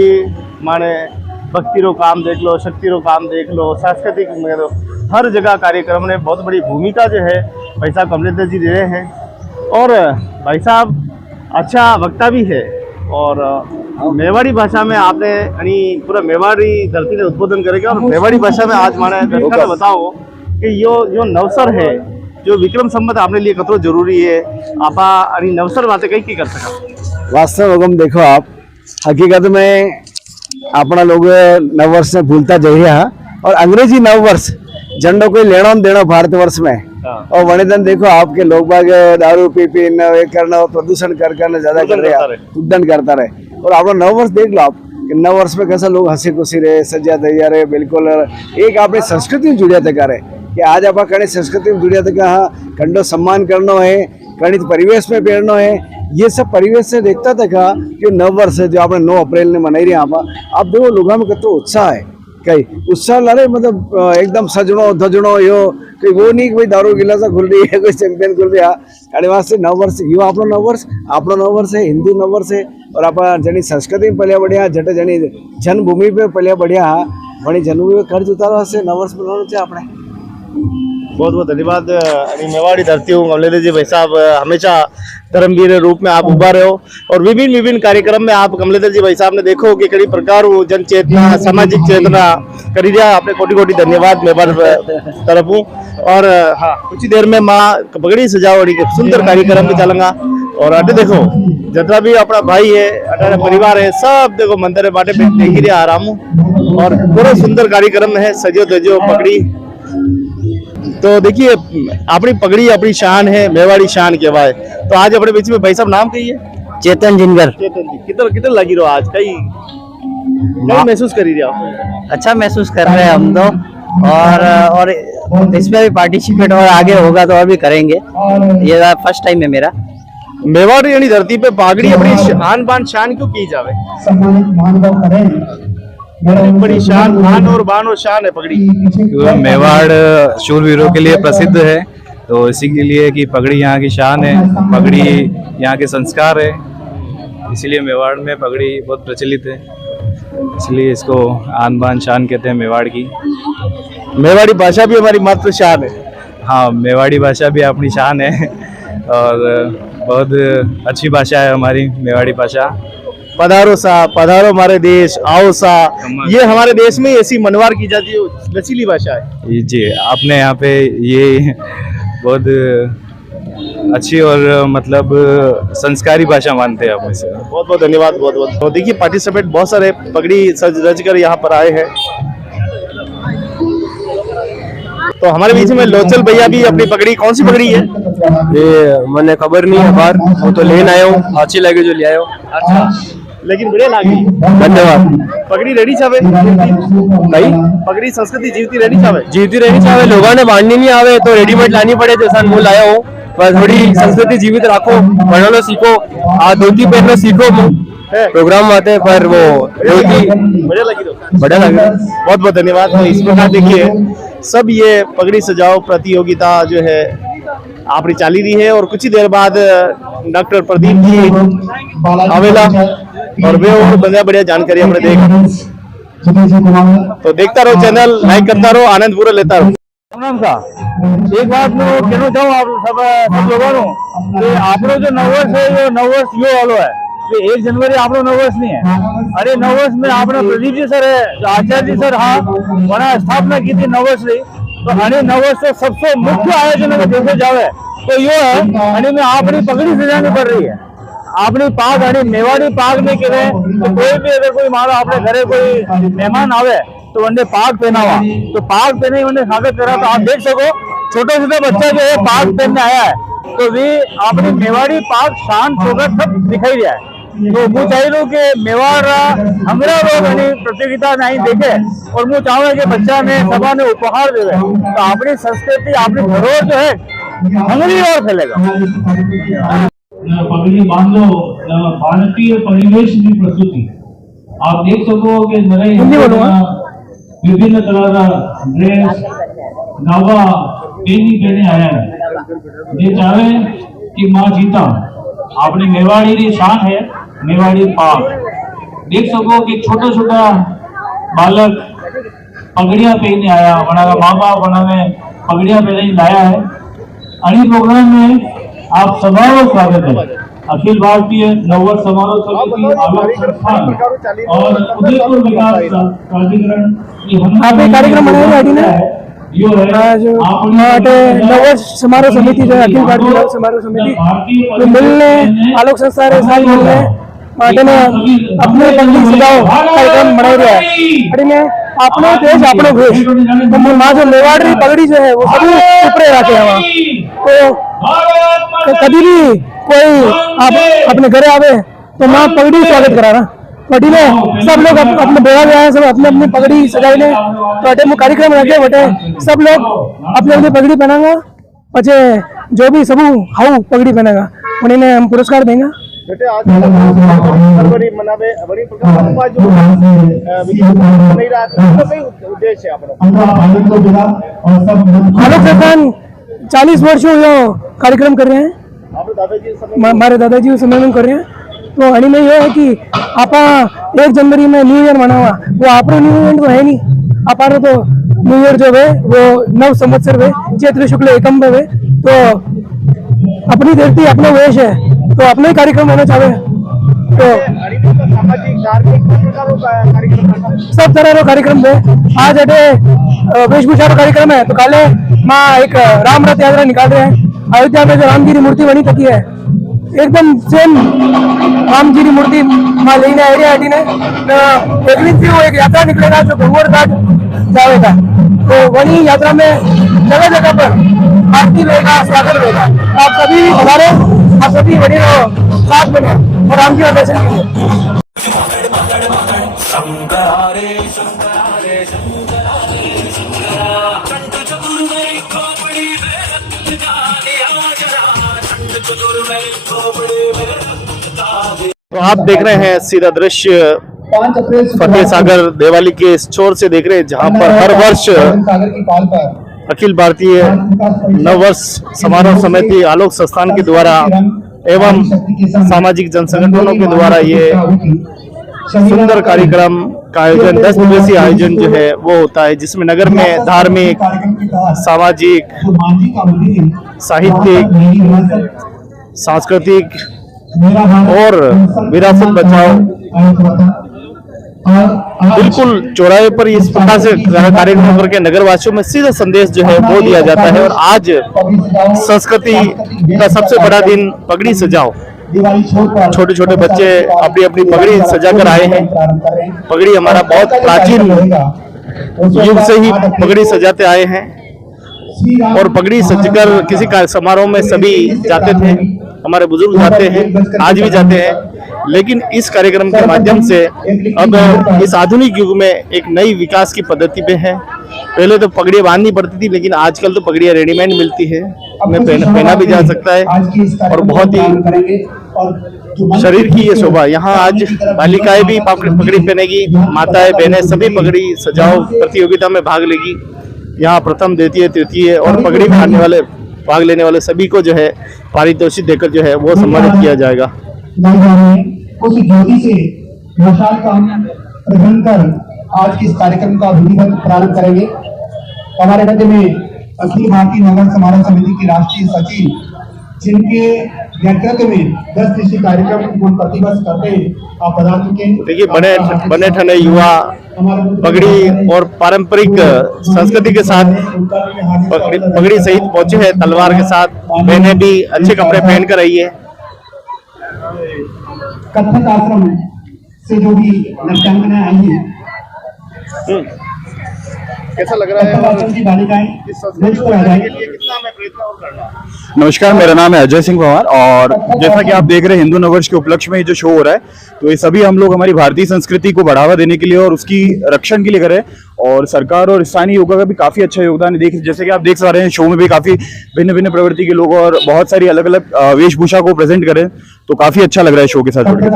माने भक्ति रो काम देख लो, शक्ति रो काम देख लो, सांस्कृतिक हर जगह कार्यक्रम ने बहुत बड़ी भूमिका जो है भाई साहब कमलेश्वर जी दे रहे हैं। और भाई साहब अच्छा वक्ता भी है और मेवाड़ी भाषा में आपने यानी पूरा मेवाड़ी धरती ने उद्बोधन करेगा। और मेवाड़ी भाषा में आज माने दर्शकों को बताओ कि जो नवसर है जो विक्रम संबत आपने लिए कतरो जरूरी है आपा यानी नवसर बातें कहीं की कर सका। वास्तव में देखो आप हकीकत में अपना लोग नववर्ष से भूलता जाइए और अंग्रेजी नववर्ष झंडो कोई लेना देना भारतवर्ष में और वने दिन देखो आपके लोग बाग दारू पी करना प्रदूषण कर ज्यादा कर रहे हैं उद्दंड करता रहे। और आप नववर्ष देख लो आप नव वर्ष में कैसा लोग हंसी खुशी रहे सजा दैया रहे बिल्कुल एक आपने संस्कृति में जुड़िया तक रहे कि आज आप कहीं संस्कृति में जुड़िया तक हाँ कंडो सम्मान करना है कणित परिवेश में पहनना है ये सब परिवेश से देखता था कि नव वर्ष है जो आपने 9 अप्रैल ने मनाई रही आप देखो लोगों में कितना उत्साह है कई उत्साह लारे मतलब एकदम सजणो धजणो यो कोई वो नहीं कोई दारू गिलासा खुल रही है कोई चैंपियन खुल रही है आणि वास्ते 9 वर्ष यो आपणो 9 वर्ष है हिंदू 9 वर्ष है और आप जनी संस्कृति में पल्या बढ़िया जटे जनी जन्मभूमि पे पल्या बढ़िया वणी जन्मभूमि पे कर्ज उतारो से 9 वर्ष बनावनो छे आपणे। बहुत बहुत धन्यवाद। आणि मेवाड़ी धरती हूँ कमलेश जी भाई साहब हमेशा धर्मवीर रूप में आप उभा रहे हो और विभिन्न कार्यक्रम में आप कमलेश जी भाई साहब ने देखो कि कई प्रकार जन चेतना सामाजिक चेतना करी दिया आपने कोटि धन्यवाद मेवाड़ तरफ हूँ। और हाँ कुछ ही देर में माँ पगड़ी सजावड़ी के सुंदर कार्यक्रम में चलेंगा और अटे देखो जितना भी अपना भाई है अटे परिवार है सब देखो मंदिर बाटे देखी रहा आराम और पूरा सुंदर कार्यक्रम है सजो धजो पगड़ी। तो देखिए अपनी पगड़ी अपनी शान है मेवाड़ी शान कहवाए। तो आज अपने बीच में भाई साहब नाम कही है चेतन जिनगर। चेतन जी कितना लगी रहो आज कई महसूस करी रहे हो? अच्छा महसूस कर रहे हैं हम तो और इसमें भी पार्टिसिपेट और आगे होगा तो और भी करेंगे। ये फर्स्ट टाइम है मेरा। मेवाड़ यानी धरती पे पगड़ी अपनी आन बान शान क्यों की जावे? बड़ी शान आन और बान और शान है पगड़ी। मेवाड़ शूरवीरों के लिए प्रसिद्ध है तो इसी के लिए कि पगड़ी यहाँ की शान है, पगड़ी यहाँ के संस्कार है, इसीलिए मेवाड़ में पगड़ी बहुत प्रचलित है, इसलिए इसको आन बान शान कहते हैं मेवाड़ की। मेवाड़ी भाषा भी हमारी मातृ शान है। हाँ मेवाड़ी भाषा भी अपनी शान है और बहुत अच्छी भाषा है हमारी मेवाड़ी भाषा। पधारो सा पधारो हमारे देश आओ सा, ये हमारे देश में ऐसी मनवार की जाती है लचीली भाषा है जी। अपने यहाँ पे ये बहुत अच्छी और मतलब संस्कारी भाषा मानते हैं आप इसे। बहुत बहुत धन्यवाद बहुत बहुत। तो देखिए पार्टिसिपेट बहुत सारे पगड़ी सज रज कर यहाँ पर आए हैं। तो हमारे बीच में लोचल भैया भी अपनी पगड़ी कौन सी पगड़ी है? ये मैंने खबर नहीं है बार वो तो लेन आयो अच्छी लगे जो ले आयो। अच्छा लेकिन बढ़िया लागी। धन्यवाद। पगड़ी रेडी छावे भाई पगड़ी संस्कृति जीवती रहनी चाहे जीवती रहनी चाहिए लोगों ने बांधनी नहीं आवे तो रेडीमेड लानी पड़े जैसा मूल लाया हो पर थोड़ी संस्कृति जीवित रखो पढ़ना सीखो धोती पहनना सीखो प्रोग्राम आते हैं पर वो बढ़िया लगी। तो बढ़िया लगे। बहुत बहुत धन्यवाद। तो इस प्रकार देखिए सब ये पगड़ी सजाओ प्रतियोगिता जो है आपने चाली रही है और कुछ ही देर बाद डॉक्टर प्रदीप जी आवेला और वे और बढ़िया जानकारी हमने देख। तो देखता रहो चैनल लाइक करता रहो आनंद पूरा लेता रहो। एक बात मैं कहना चाहूँ आप सब लोगों को आपनो जो 9 वर्ष है ये 9 वर्ष यो वालो है 1 जनवरी आपनो 9 वर्ष नहीं है। अरे 9 वर्ष में आपने प्रदीप जी सर है जो आचार्य जी सर हाँ वहाँ स्थापना की थी 9 वर्ष रही तो अरे 9 वर्ष से सबसे मुख्य आयोजन अगर देखे जावे तो यो है अरे में आपनी पगड़ी सजानी पड़ रही है। आपनी पाग अरे मेवाड़ी पाग में कहे तो कोई भी अगर कोई मानो अपने घरे कोई मेहमान आवे तो उन्हें पाग पहनावा तो पाग पहने उन्हें स्वागत करा। तो आप देख सको छोटे छोटे बच्चा जो है पाग पहनने आया है तो वे अपनी मेवाड़ी पाग शान शोकत सब दिखाई दिया है। तो मैं चाहिए कि मेवाड़ हमारा लोग प्रतियोगिता नहीं देखे और मैं चाहूंगा कि बच्चा ने सभा ने उपहार दे तो अपनी संस्कृति अपनी धरोहर जो है हंगरी और फैलेगा। पगड़ी बांध लो भारतीय परिवेश की प्रस्तुति आप देख सको कि विभिन्न तरह का ड्रेस नवा पेनी पहने आया है। ये चाहे कि माँ जीता अपनी मेवाड़ी की शान है मेवाड़ी पाग देख सको कि छोटा छोटा बालक पगड़िया पहने आया बना माँ बाप बना में पगड़िया पहने लाया है। अभी प्रोग्राम में आप समारोह स्वागत है अखिल भारतीय 9 वर्ष समारोह समिति आलोक संस्थान और उदयपुर विकास प्राधिकरण कार्यक्रम बनाया जो 9 वर्ष समारोह समिति जो है अखिल भारतीय समारोह समिति तो मिलने आलोक संस्था साथ मिलने ने अपने पगड़ी सजाओ कार्यक्रम बना रहा है। अरे में अपने देश अपने भेष तो माँ जो मेवाड़ी पगड़ी जो है वो सभी ऊपरे रखे हैं वहाँ तो कभी भी कोई आप अपने घरे आवे तो माँ पगड़ी स्वागत करा रहा पगड़ी में सब लोग अपने बेड़ा में आए सब अपने अपनी पगड़ी सजाई ले तो अटे में कार्यक्रम रखे बटे सब लोग अपने अपनी पगड़ी पहनागा पचे जो भी सब हाउ पगड़ी पहनेगा उन्हें हम पुरस्कार देंगे। बेटे आज फरवरी मनावे वरी प्रकार आपका जो नहीं रहा तो कई उद्देश्य है आपका आलोक सस्तान 40 वर्षों यो कार्यक्रम कर रहे हैं। आपके दादाजी समय हमारे दादाजी उस समय में कर रहे हैं। तो आणि में ये है कि आपा 1 जनवरी में न्यू ईयर मनावा, वो आपरो न्यू ईयर तो है नहीं। अपारो तो न्यू ईयर जो है वो 9 संवत्सर है, चैत्र शुक्ल एकम है। तो अपनी धरती अपना वेश है, तो अपना ही कार्यक्रम होना चाहिए। तो सामाजिक धार्मिक कार्यक्रम सब तरह रो कार्यक्रम है। आज अटे वेशभूषा का कार्यक्रम है, तो काले माँ एक राम रथ यात्रा निकाल रहे हैं। अयोध्या में जो राम जी की मूर्ति बनी तकी है, एकदम सेम राम जी की मूर्ति माँ लेने एरिया हटी ने एक दिन से वो एक यात्रा निकलेगा जो गंगोर घाट जाएगा। तो वही यात्रा में जगह जगह पर आरती रहेगा, स्वागत रहेगा। आप सभी हमारे आप सभी बड़े साथ बने और राम जी का दर्शन कीजिए। तो आप देख रहे हैं सीधा दृश्य फतेह सागर देवाली के इस छोर से देख रहे हैं, जहां पर हर वर्ष अखिल भारतीय नववर्ष समारोह समिति आलोक संस्थान के द्वारा एवं सामाजिक जन संगठनों के द्वारा ये सुंदर कार्यक्रम का आयोजन 10 दिवसीय आयोजन जो है वो होता है, जिसमें नगर में धार्मिक, सामाजिक, साहित्यिक, सांस्कृतिक और विरासत बचाओ बिल्कुल चौराहे पर इस प्रकार से कार्यक्रम करके नगरवासियों में सीधा संदेश जो है वो दिया जाता है। और आज संस्कृति का सबसे बड़ा दिन पगड़ी सजाओ। छोटे छोटे बच्चे अपनी अपनी पगड़ी सजा कर आए हैं। पगड़ी हमारा बहुत प्राचीन युग से ही पगड़ी सजाते आए हैं और पगड़ी सजकर किसी समारोह में सभी जाते थे, हमारे बुजुर्ग जाते हैं, आज भी जाते हैं। लेकिन इस कार्यक्रम के माध्यम से अब इस आधुनिक युग में एक नई विकास की पद्धति पे है। पहले तो पगड़ियाँ बांधनी पड़ती थी, लेकिन आजकल तो पगड़ियाँ रेडीमेड मिलती है, हमें पहना भी जा सकता है और बहुत ही शरीर की ये शोभा। यहाँ आज बालिकाएं भी पगड़ी पहनेगी, माताएं बहनें सभी पगड़ी सजाओ प्रतियोगिता में भाग लेगी। यहाँ प्रथम, द्वितीय, तृतीय और पगड़ी पहनने वाले भाग लेने वाले सभी को जो है पारितोषिक देकर जो है वो सम्मानित किया जाएगा। उस ज्योति से मशाल का हम प्रज्वलन कर आज के इस कार्यक्रम का विधिवत प्रारंभ करेंगे। हमारे मध्य में अखिल भारतीय नगर समारोह समिति की राष्ट्रीय सचिव, जिनके नेतृत्व में 10 दिवसीय कार्यक्रम को प्रतिवर्ष करते हैं, आप बता चुके हैं। देखिए बने ठने युवा पगड़ी और पारंपरिक संस्कृति के साथ पगड़ी सहित पहुंचे हैं, तलवार के साथ। बहनें भी अच्छे कपड़े पहन कर आई है। कथक आश्रम से जो भी नृत्यांगनाएं आई हैं, कैसा लग रहा है की बालिकाएं नमस्कार, मेरा नाम है अजय सिंह पवार और जैसा कि आप देख रहे हैं हिंदू नववर्ष के उपलक्ष्य में ये जो शो हो रहा है, तो ये सभी हम लोग हमारी भारतीय संस्कृति को बढ़ावा देने के लिए और उसकी रक्षण के लिए कर रहे हैं। और सरकार और स्थानीय योगा का भी काफी अच्छा योगदान है। जैसे कि आप देख पा रहे हैं, शो में भी काफी भिन्न भिन्न प्रवृत्ति के लोग और बहुत सारी अलग अलग वेशभूषा को प्रेजेंट कर रहे हैं, तो काफी अच्छा लग रहा है शो के साथ जुड़ के।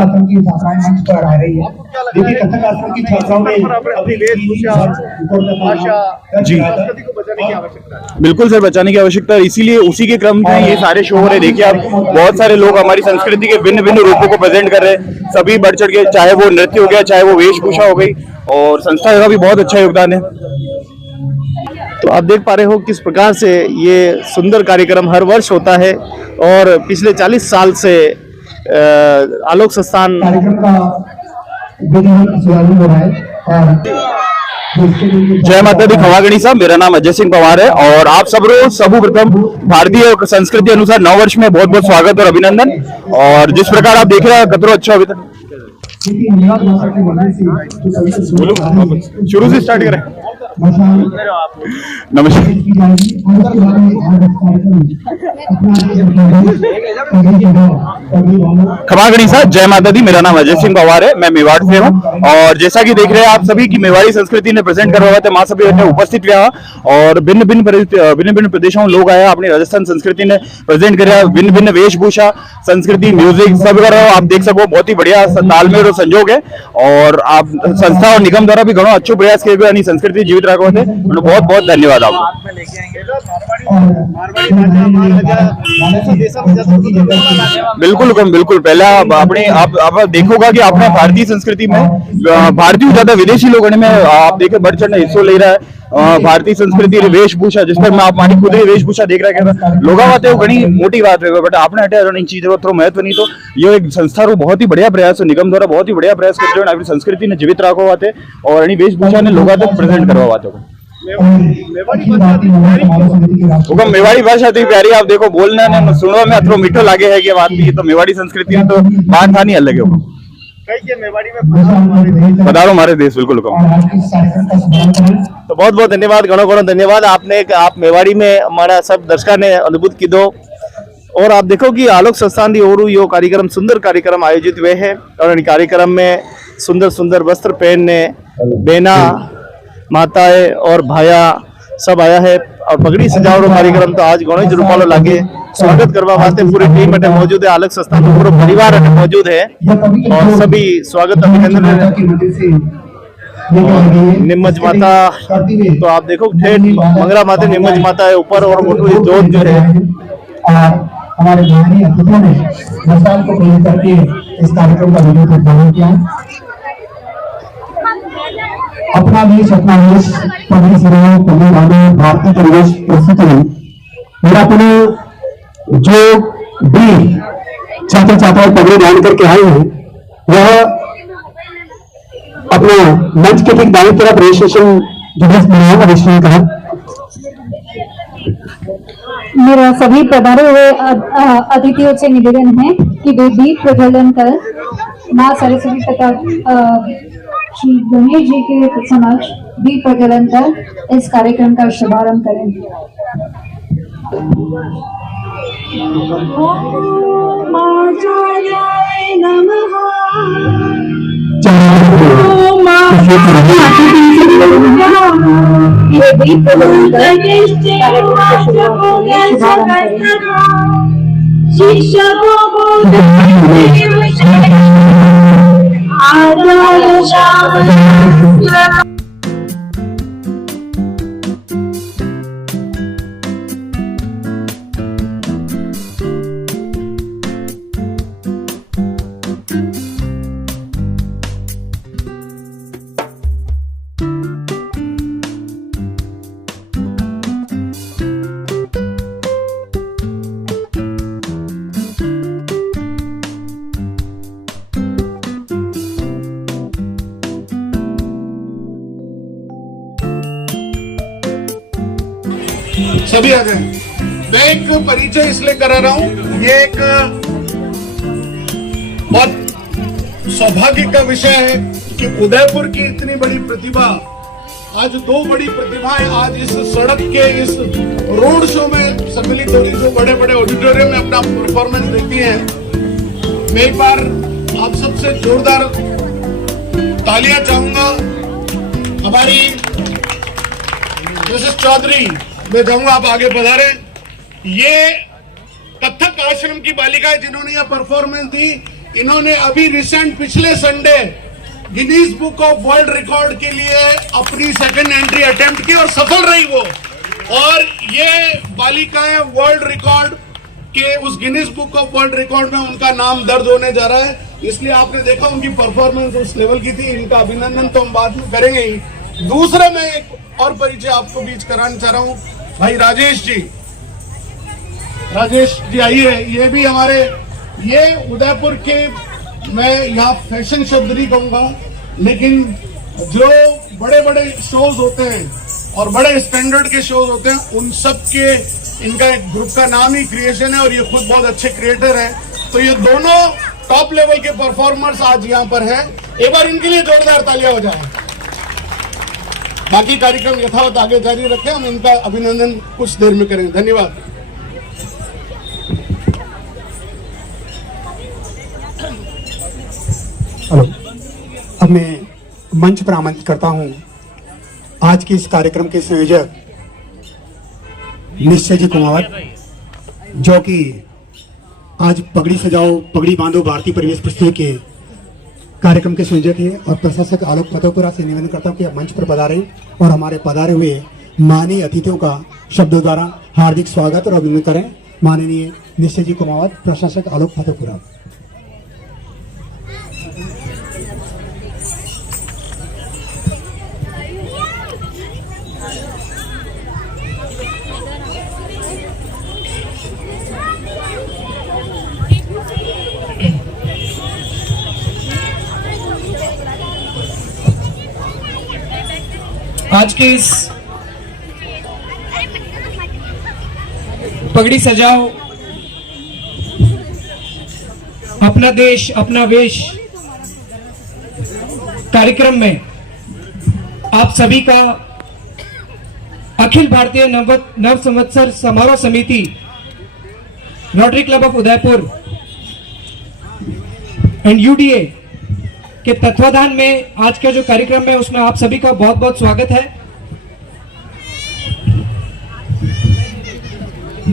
जी बिल्कुल सर, बचाने की आवश्यकता है, इसीलिए उसी के क्रम में ये सारे शो हो रहे हैं। देखिए आप, बहुत सारे लोग हमारी संस्कृति के भिन्न भिन्न रूपों को प्रेजेंट कर रहे हैं, सभी बढ़ चढ़ के, चाहे वो नृत्य हो गया, चाहे वो वेशभूषा हो गई, और संस्था का भी बहुत अच्छा योगदान है। तो आप देख पा रहे हो किस प्रकार से ये सुंदर कार्यक्रम हर वर्ष होता है और पिछले 40 साल से आलोक संस्थान जय माता दी, खवा गणिसा। मेरा नाम अजय सिंह पवार है और आप सब रोज सर्वप्रथम भारतीय संस्कृति अनुसार नव वर्ष में बहुत बहुत स्वागत और अभिनंदन। और जिस प्रकार आप देख रहे हैं, कतरो अच्छा अभी तक लेकिन मेरा भाषा की वजह से जो सभी से शुरू से स्टार्ट करें। नमस्कार की जाएगी उनके बारे में खमा गणिसा, जय माता दी। मेरा नाम अजय सिंह पवार है, मैं मेवाड़ से हूँ। और जैसा कि देख रहे हैं आप सभी की मेवाड़ी संस्कृति ने प्रेजेंट करवाया था, मां सभी ने उपस्थित रहा और भिन्न भिन्न प्रदेशों लोग आया, अपनी राजस्थान संस्कृति ने प्रेजेंट किया। भिन्न भिन्न वेशभूषा, संस्कृति, म्यूजिक सब कर रहे हो, आप देख सको बहुत ही बढ़िया तालमेल और संजोग है। और आप संस्था और निगम द्वारा भी घणो अच्छो प्रयास किए गए संस्कृति जीवित रखो थे, बहुत बहुत धन्यवाद आपको। बिल्कुल बिल्कुल, पहला अपने आप देखोगा कि अपने भारतीय संस्कृति में भारतीय ज्यादा विदेशी लोगों में आप देखे बढ़ चढ़ हिस्सा ले रहा है। भारतीय संस्कृति वेशभूषा, जिस पर मैं आप मानी खुद ही वेशभूषा देख रहा है, लोग आते हो घनी मोटी बात है, बट आपने हटे इन चीजों थोड़ा महत्व नहीं। तो ये एक संस्था रो बहुत ही बढ़िया प्रयास है, निगम द्वारा बहुत ही बढ़िया प्रयास करते हो, अपनी संस्कृति ने जीवित रखो आते और वेशभूषा ने लोगों तक प्रेजेंट करवाते हो। मेवाड़ी भाषा थी प्यारी, आप देखो बोलने ने सुनने में अतरो मीठो लागे है कि बात भी तो मेवाड़ी संस्कृति में तो बात था नहीं अलग है। पधारो हमारे देश, बिल्कुल तो बहुत बहुत धन्यवाद, घणो घणो धन्यवाद। आप मेवाड़ी में हमारा सब दर्शकों ने अनुभूत की दो। और आप देखो कि आलोक संस्थान और यो कार्यक्रम सुंदर कार्यक्रम आयोजित हुए हैं और इन कार्यक्रम में सुंदर सुंदर वस्त्र पहनने बहना माताएं और भाया सब आया है और पगड़ी सजावट कार्यक्रम तो आज गणेश रूपालो लागे स्वागत करवा वास्ते पूरी टीम अटे मौजूद है, आलोक संस्थान पूरा परिवार अटे मौजूद है और सभी स्वागत अभिनंदन। निम्मज माता तो आप देखो ठेठ मंगरा माता निम्मज माता है ऊपर और मोटू जोत जो है हमारे भाई अतिथियों ने मसाल को प्रेरित करके इस कार्यक्रम का वीडियो प्रदान किया। अपना देश पगड़ी सिराओं पगड़ी बांधो भारतीय परिवेश प्रस्तुत है। मेरा अपने जो भी छात्र छात्राएं पगड़ी बांध करके आए हैं वह अपना मंच के ठीक दाएं तरफ रजिस्ट्रेशन दिवस मनाएगा रजिस्ट्रेशन का। मेरा सभी पधारे हुए अतिथियों से निवेदन है कि वे दीप प्रज्वलन कर मां सरस्वती तथा श्री गणेश जी के समक्ष दीप प्रज्वलन कर इस कार्यक्रम का शुभारंभ करें। ये दीप प्रज्वलन कर कार्यक्रम का शुभारंभ करें। सभी आ गए। मैं एक परिचय इसलिए करा रहा हूं, ये एक बहुत सौभाग्य का विषय है कि उदयपुर की इतनी बड़ी प्रतिभा, आज दो बड़ी प्रतिभाएं आज इस सड़क के इस रोड शो में सम्मिलित हो रही, जो बड़े बड़े ऑडिटोरियम में अपना परफॉर्मेंस देती हैं। मैं एक बार आप सबसे जोरदार तालियां चाहूंगा। हमारी मिसेस चौधरी, मैं चाहूंगा आप आगे पधारे। ये कथक आश्रम की बालिकाएं जिन्होंने यह परफॉर्मेंस दी, इन्होंने अभी रिसेंट पिछले Sunday Guinness book of world record के लिए अपनी सेकंड एंट्री अटेम्प्ट की और सफल रही वो। और ये बालिकाएं वर्ल्ड रिकॉर्ड के उस Guinness book of world record में उनका नाम दर्ज होने जा रहा है। इसलिए आपने देखा उनकी परफॉर्मेंस उस लेवल की थी। इनका अभिनंदन तो हम बाद में करेंगे ही। दूसरा मैं एक और परिचय आपको बीच कराना चाह रहा हूं, भाई राजेश जी आइए। ये भी हमारे, ये उदयपुर के, मैं यहाँ फैशन शब्द नहीं कहूंगा, लेकिन जो बड़े बड़े शोज होते हैं और बड़े स्टैंडर्ड के शोज होते हैं, उन सब के इनका एक ग्रुप का नाम ही क्रिएशन है और ये खुद बहुत अच्छे क्रिएटर हैं। तो ये दोनों टॉप लेवल के परफॉर्मर्स आज यहाँ पर हैं। एक बार इनके लिए जोरदार तालियां हो जाए। बाकी कार्यक्रम यथावत आगे जारी रखें, हम इनका अभिनंदन कुछ देर में करेंगे। धन्यवाद। हेलो, अब मैं मंच पर आमंत्रित करता हूं आज के इस कार्यक्रम के संयोजक निश्चय जी कुमावत, जो कि आज पगड़ी सजाओ पगड़ी बांधो भारतीय परिवेश पुस्तक के कार्यक्रम के संयोजक है, और प्रशासक आलोक फतेहपुरा से निवेदन करता हूं कि आप मंच पर पधारें और हमारे पधारे हुए माननीय अतिथियों का शब्दों द्वारा हार्दिक स्वागत और अभिनंदन करें। माननीय निश्चय जी कुमावत, प्रशासक आलोक फतेहपुरा। आज के इस पगड़ी सजाओ अपना देश अपना वेश कार्यक्रम में आप सभी का अखिल भारतीय नव संवत्सर समारोह समिति rotary club of Udaipur and UDA के तत्वाधान में आज का जो कार्यक्रम है उसमें आप सभी का बहुत बहुत स्वागत है।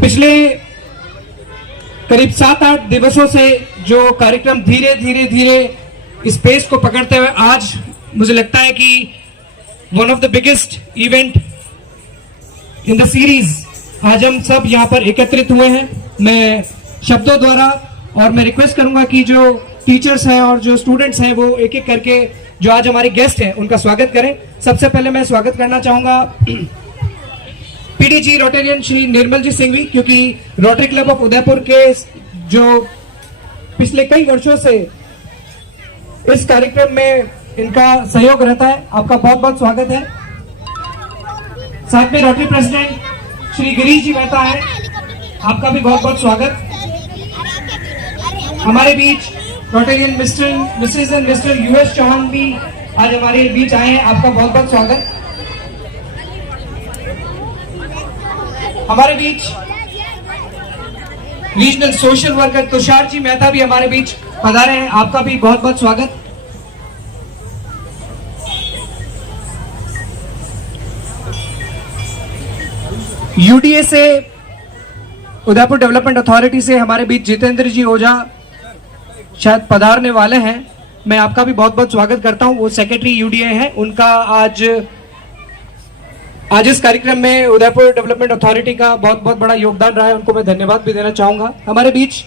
पिछले करीब 7-8 दिवसों से जो कार्यक्रम धीरे धीरे स्पेस को पकड़ते हुए आज मुझे लगता है कि one of the biggest event in the series आज हम सब यहाँ पर एकत्रित हुए हैं। मैं शब्दों द्वारा और मैं रिक्वेस्ट करूंगा कि जो टीचर्स हैं और जो स्टूडेंट्स हैं वो एक एक करके जो आज हमारे गेस्ट हैं उनका स्वागत करें। सबसे पहले मैं स्वागत करना चाहूंगा पीडीजी रोटेरियन श्री निर्मल जी सिंघवी, क्योंकि रोटरी क्लब ऑफ उदयपुर के जो पिछले कई वर्षों से इस कार्यक्रम में इनका सहयोग रहता है। आपका बहुत बहुत स्वागत है। साथ में रोटरी प्रेसिडेंट श्री गिरीश जी मेहता है, आपका भी बहुत बहुत स्वागत। हमारे बीच Rotarian Mrs and Mr US Chauhan भी आज हमारे बीच आए हैं, आपका बहुत बहुत स्वागत। हमारे बीच regional social worker Tushar ji Mehta भी हमारे बीच पधारे हैं, आपका भी बहुत बहुत स्वागत। यूडीए से उदयपुर डेवलपमेंट अथॉरिटी से हमारे बीच जितेंद्र जी ओझा शायद पधारने वाले हैं, मैं आपका भी बहुत बहुत स्वागत करता हूं। वो सेक्रेटरी यूडीए हैं, उनका आज इस कार्यक्रम में उदयपुर डेवलपमेंट अथॉरिटी का बहुत बहुत बड़ा योगदान रहा है, उनको मैं धन्यवाद भी देना चाहूंगा। हमारे बीच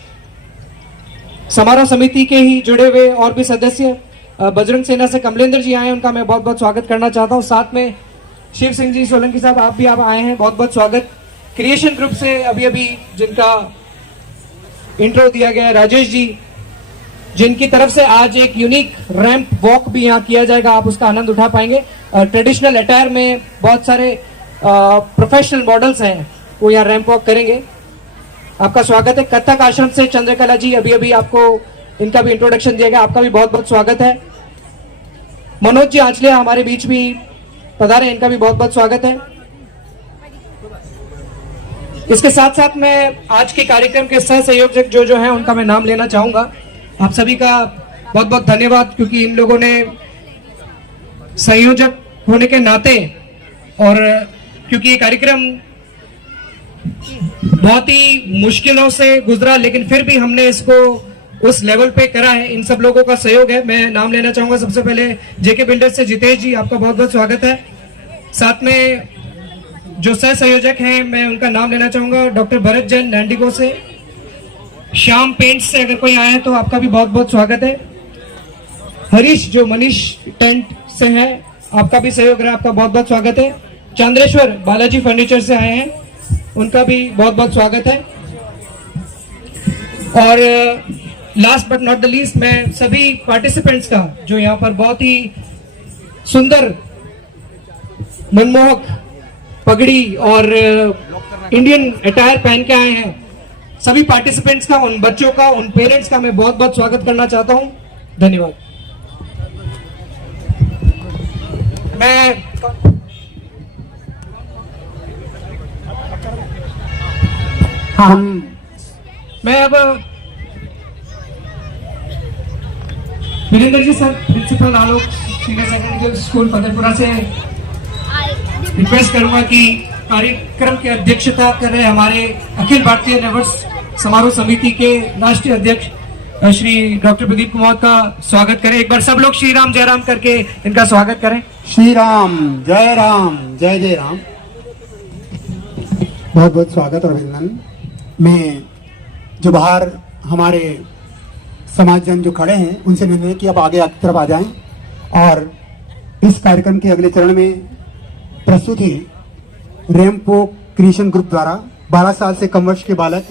समारोह समिति के ही जुड़े हुए और भी सदस्य बजरंग सेना से कमलेंद्र जी आए हैं, उनका मैं बहुत बहुत स्वागत करना चाहता हूं। साथ में शिव सिंह जी सोलंकी साहब, आप भी आए हैं, बहुत बहुत स्वागत। क्रिएशन ग्रुप से अभी जिनका इंट्रो दिया गया है, राजेश जी, जिनकी तरफ से आज एक यूनिक रैंप वॉक भी यहाँ किया जाएगा, आप उसका आनंद उठा पाएंगे। ट्रेडिशनल अटायर में बहुत सारे प्रोफेशनल मॉडल्स हैं, वो यहाँ रैंप वॉक करेंगे, आपका स्वागत है। कथक आश्रम से चंद्रकला जी, अभी आपको इनका भी इंट्रोडक्शन दिया गया, आपका भी बहुत बहुत स्वागत है। मनोज जी आंचलिया हमारे बीच भी पधारे, इनका भी बहुत बहुत स्वागत है। इसके साथ साथ मैं आज के कार्यक्रम के सह संयोजक जो हैं उनका मैं नाम लेना चाहूंगा। आप सभी का बहुत बहुत धन्यवाद, क्योंकि इन लोगों ने संयोजक होने के नाते और क्योंकि ये कार्यक्रम बहुत ही मुश्किलों से गुजरा, लेकिन फिर भी हमने इसको उस लेवल पे करा है, इन सब लोगों का सहयोग है। मैं नाम लेना चाहूंगा सबसे पहले जेके बिल्डर्स से जितेश जी, आपका बहुत बहुत स्वागत है। साथ में जो सह संयोजक हैं मैं उनका नाम लेना चाहूंगा, डॉक्टर भरत जैन नैंडिगो से, श्याम पेंट्स से अगर कोई आया है तो आपका भी बहुत बहुत स्वागत है। हरीश जो मनीष टेंट से है, आपका भी सहयोग रहा, आपका बहुत बहुत स्वागत है। चंद्रेश्वर बालाजी फर्नीचर से आए हैं, उनका भी बहुत बहुत स्वागत है। और last but not the least, मैं सभी पार्टिसिपेंट्स का जो यहाँ पर बहुत ही सुंदर मनमोहक पगड़ी और इंडियन अटायर पहन के आए हैं, सभी पार्टिसिपेंट्स का, उन बच्चों का, उन पेरेंट्स का मैं बहुत बहुत स्वागत करना चाहता हूं। धन्यवाद। मैं अब वीरेंद्र जी सर, प्रिंसिपल आलोक सीनियर सेकेंडरी स्कूल फतेहपुरा से रिक्वेस्ट करूंगा कि कार्यक्रम की अध्यक्षता कर रहे हमारे अखिल भारतीय नववर्ष समारोह समिति के राष्ट्रीय अध्यक्ष श्री डॉक्टर प्रदीप कुमार का स्वागत करें। एक बार सब लोग श्री राम जय राम करके इनका स्वागत करें। श्री राम, जय जय राम। बहुत बहुत स्वागत और अभिनंदन। मैं जो बाहर हमारे समाजजन जो खड़े हैं उनसे निवेदन है कि अब आगे की तरफ आ जाएं और इस कार्यक्रम के अगले चरण में प्रस्तुत है रेमपो क्रिएशन ग्रुप द्वारा 12 साल से कम वर्ष के बालक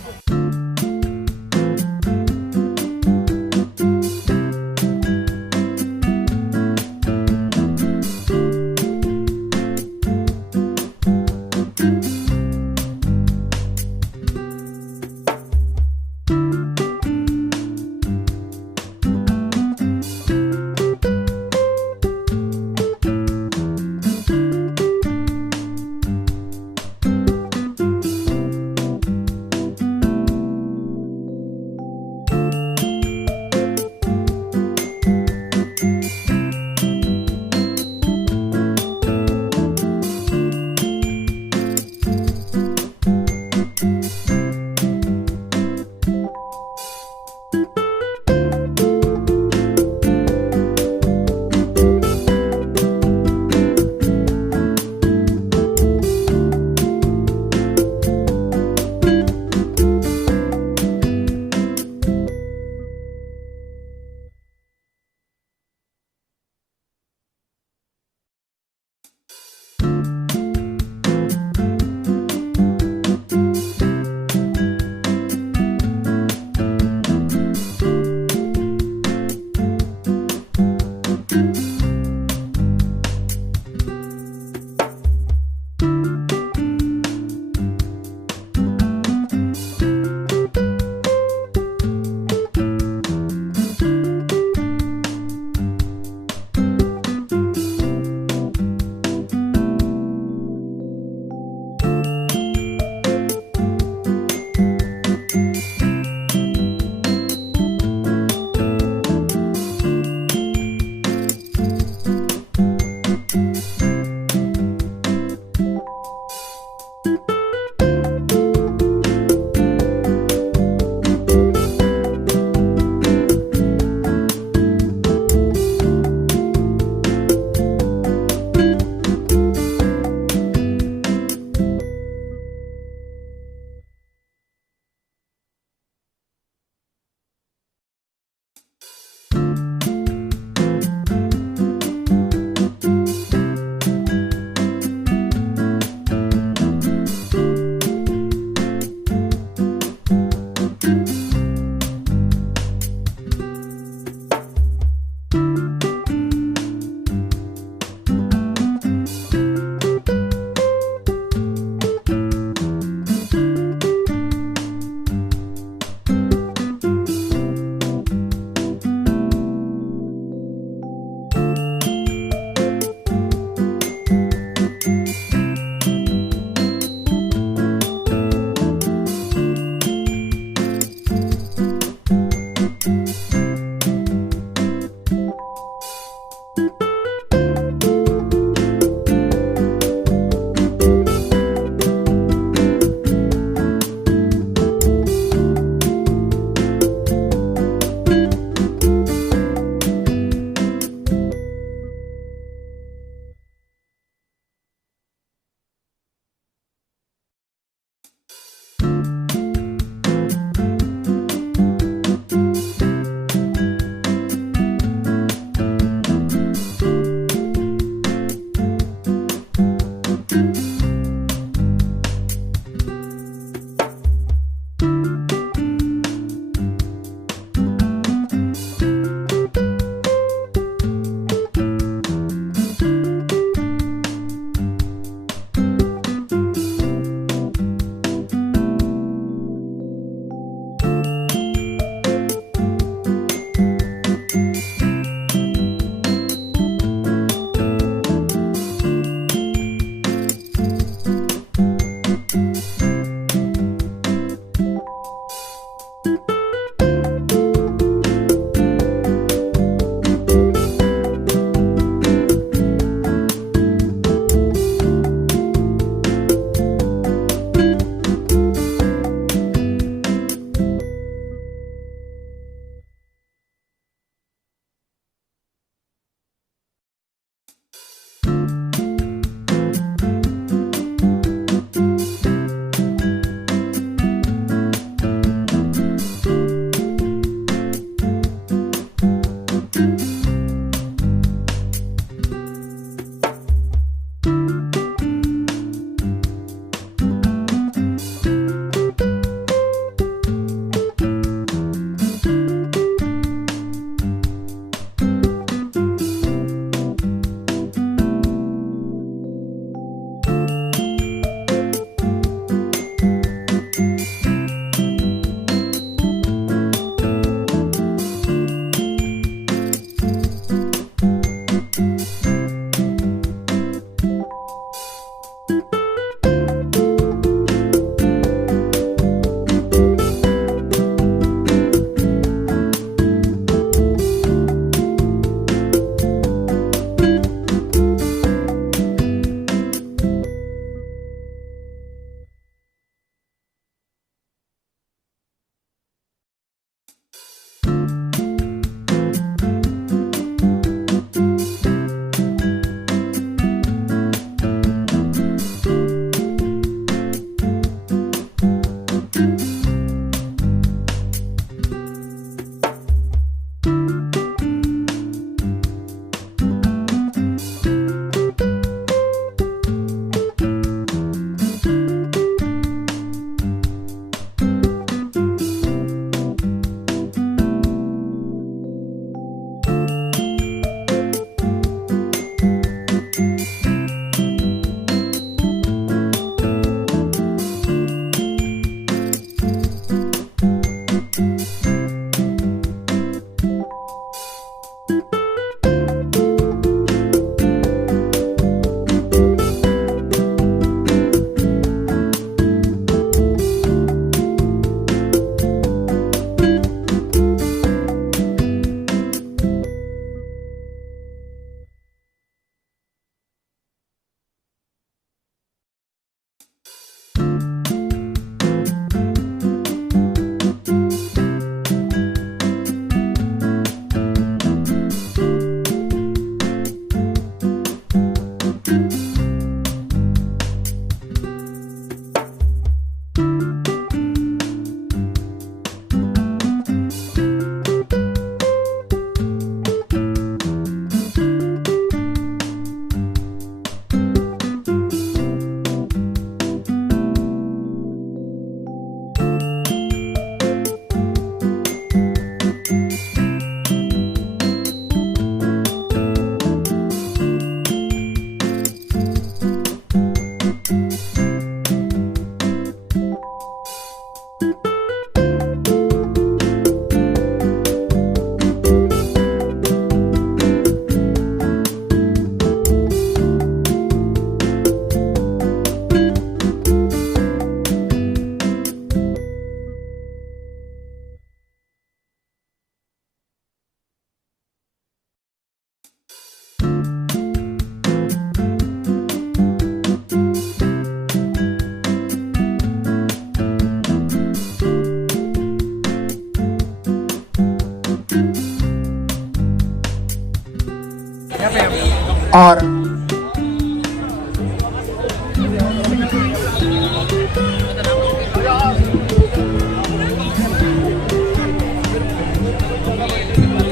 और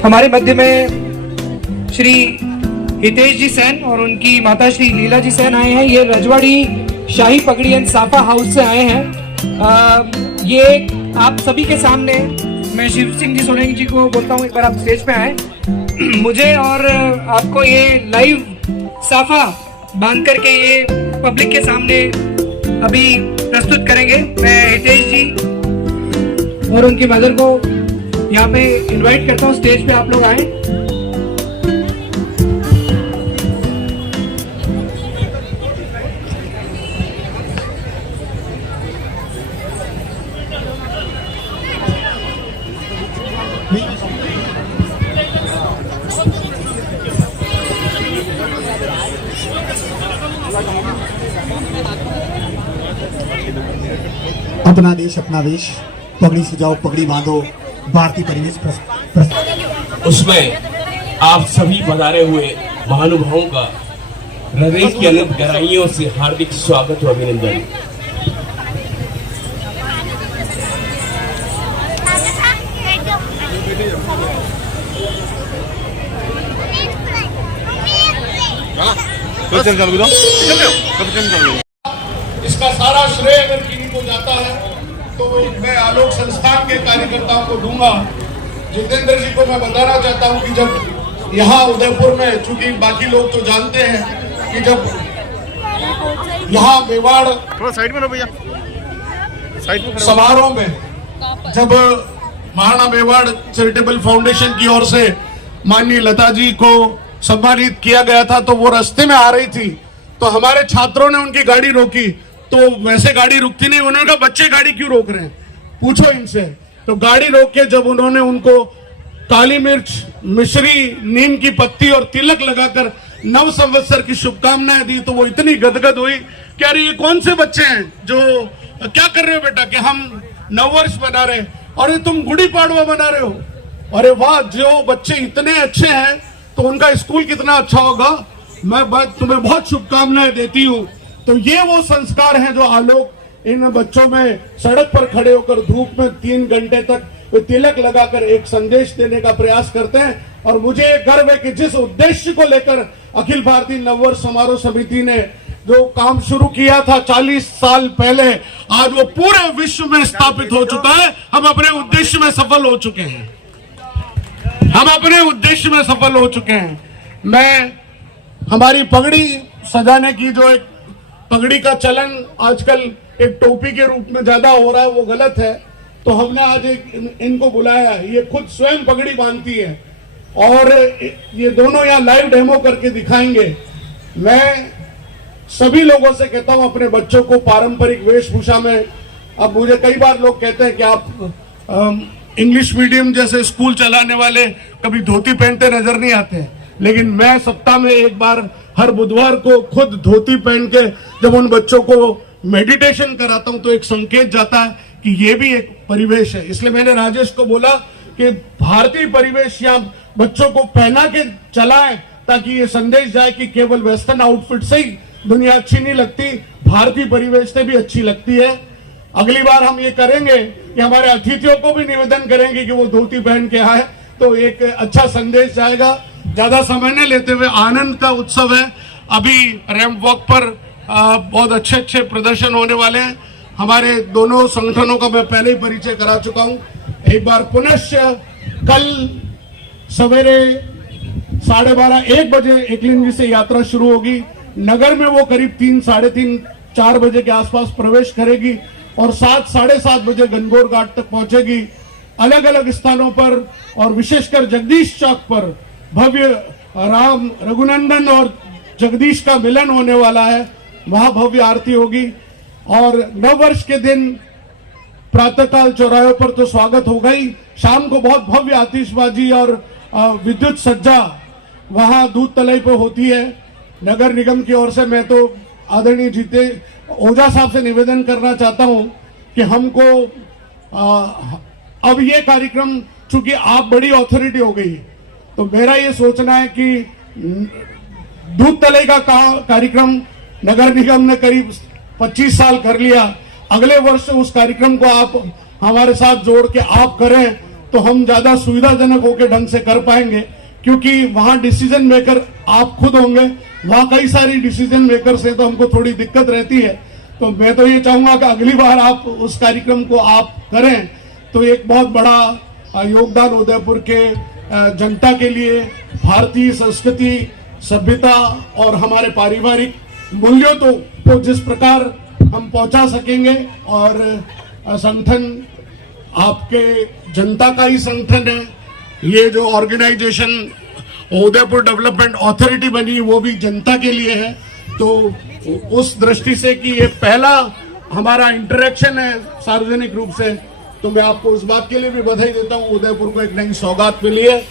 हमारे मध्य में श्री हितेश जी सेन और उनकी माता श्री लीला जी सेन आए हैं। ये रजवाड़ी शाही पगड़ी एंड साफा हाउस से आए हैं। ये आप सभी के सामने मैं शिव सिंह जी सोलंकी जी को बोलता हूँ एक बार आप स्टेज पे आए। मुझे और आपको ये लाइव साफा बांध करके ये पब्लिक के सामने अभी प्रस्तुत करेंगे। मैं हितेश जी और उनकी मदर को यहाँ पे इनवाइट करता हूँ, स्टेज पे आप लोग आए। अपना देश अपना वेश, पगड़ी सजाओ पगड़ी बांधो, भारतीय परिवेश उसमें आप सभी पधारे हुए महानुभावों का हृदय की अनंत गहराइयों से हार्दिक स्वागत और अभिनंदन। इसका सारा श्रेय अगर किन्हीं को जाता है तो मैं आलोक संस्थान के कार्यकर्ताओं को दूंगा। जितेंद्र जी को मैं बताना चाहता हूं कि जब यहाँ उदयपुर में, चूंकि बाकी लोग तो जानते हैं कि जब यहाँ मेवाड़ थोड़ा साइड में रहो भैया, साइड में समारोह में जब महाराणा मेवाड़ चैरिटेबल फाउंडेशन की ओर से माननीय लता जी को सम्मानित किया गया था, तो वो रास्ते में आ रही थी तो हमारे छात्रों ने उनकी गाड़ी रोकी। तो वैसे गाड़ी रुकती नहीं, उन्होंने कहा बच्चे गाड़ी क्यों रोक रहे हैं, पूछो इनसे। तो गाड़ी रोक के जब उन्होंने उनको काली मिर्च, मिश्री, नीम की पत्ती और तिलक लगाकर नव संवत्सर की शुभकामनाएं दी, तो वो इतनी गदगद हुई कि अरे ये कौन से बच्चे हैं जो क्या कर रहे हो बेटा, कि हम नववर्ष मना रहे, और ये तुम गुड़ी पाड़वा मना रहे हो। अरे वाह, जो बच्चे इतने अच्छे हैं तो उनका स्कूल कितना अच्छा होगा। मैं तुम्हें बहुत शुभकामनाएं देती हूँ। तो ये वो संस्कार हैं जो आलोक इन बच्चों में सड़क पर खड़े होकर धूप में 3 घंटे तक तिलक लगाकर एक संदेश देने का प्रयास करते हैं। और मुझे गर्व है कि जिस उद्देश्य को लेकर अखिल भारतीय नववर्ष समारोह समिति ने जो काम शुरू किया था 40 साल पहले, आज वो पूरे विश्व में स्थापित हो चुका है। हम अपने उद्देश्य में सफल हो चुके हैं, हम अपने उद्देश्य में सफल हो चुके हैं। मैं हमारी पगड़ी सजाने की, जो एक पगड़ी का चलन आजकल एक टोपी के रूप में ज्यादा हो रहा है, वो गलत है। तो हमने आज इनको बुलाया, ये खुद स्वयं पगड़ी बांधती है और ये दोनों यहाँ लाइव डेमो करके दिखाएंगे। मैं सभी लोगों से कहता हूँ अपने बच्चों को पारंपरिक वेशभूषा में, अब मुझे कई बार लोग कहते हैं कि आप इंग्लिश मीडियम जैसे स्कूल चलाने वाले कभी धोती पहनते नजर नहीं आते, लेकिन मैं सप्ताह में एक बार हर बुधवार को खुद धोती पहन के जब उन बच्चों को मेडिटेशन कराता हूं तो एक संकेत जाता है कि ये भी एक परिवेश है। इसलिए मैंने राजेश को बोला कि भारतीय परिवेश या बच्चों को पहना के चलाएं, ताकि ये संदेश जाए कि केवल वेस्टर्न आउटफिट से ही दुनिया अच्छी नहीं लगती, भारतीय परिवेश से भी अच्छी लगती है। अगली बार हम ये करेंगे कि हमारे अतिथियों को भी निवेदन करेंगे कि वो धोती पहन के आए, तो एक अच्छा संदेश जाएगा। ज्यादा समय न लेते हुए, आनंद का उत्सव है। अभी रैंप वॉक पर बहुत अच्छे अच्छे प्रदर्शन होने वाले हैं। हमारे दोनों संगठनों का मैं पहले ही परिचय करा चुका हूं। एक बार पुनश्च कल सवेरे 12:30-1 बजे एकलिंग जी से यात्रा शुरू होगी। नगर में वो करीब 3, 3:30, 4 बजे के आसपास प्रवेश करेगी और 7, 7:30 बजे गणगौर घाट तक पहुंचेगी। अलग अलग स्थानों पर और विशेषकर जगदीश चौक पर भव्य राम, रघुनंदन और जगदीश का मिलन होने वाला है। वहां भव्य आरती होगी और नववर्ष के दिन प्रातःकाल चौराहों पर तो स्वागत होगा ही, शाम को बहुत भव्य आतिशबाजी और विद्युत सज्जा वहां दूध तलाई पर होती है। नगर निगम की ओर से मैं तो आदरणीय जीते ओझा साहब से निवेदन करना चाहता हूं कि हमको अब ये कार्यक्रम, चूंकि आप बड़ी अथॉरिटी हो गई, तो मेरा ये सोचना है कि दूध तले का कार्यक्रम नगर निगम ने करीब 25 साल कर लिया। अगले वर्ष उस कार्यक्रम को आप हमारे साथ जोड़ के आप करें तो हम ज्यादा सुविधाजनक होकर ढंग से कर पाएंगे, क्योंकि वहां डिसीजन मेकर आप खुद होंगे। वहां कई सारी डिसीजन मेकर्स हैं तो हमको थोड़ी दिक्कत रहती है। तो मैं तो ये चाहूंगा कि अगली बार आप उस कार्यक्रम को आप करें तो एक बहुत बड़ा योगदान उदयपुर के जनता के लिए भारतीय संस्कृति, सभ्यता और हमारे पारिवारिक मूल्यों को जिस प्रकार हम पहुंचा सकेंगे। और संगठन आपके जनता का ही संगठन है। ये जो ऑर्गेनाइजेशन उदयपुर डेवलपमेंट अथॉरिटी बनी वो भी जनता के लिए है। तो उस दृष्टि से कि ये पहला हमारा इंटरेक्शन है सार्वजनिक रूप से, तो मैं आपको उस बात के लिए भी बधाई देता हूँ। उदयपुर को एक नई सौगात मिली है।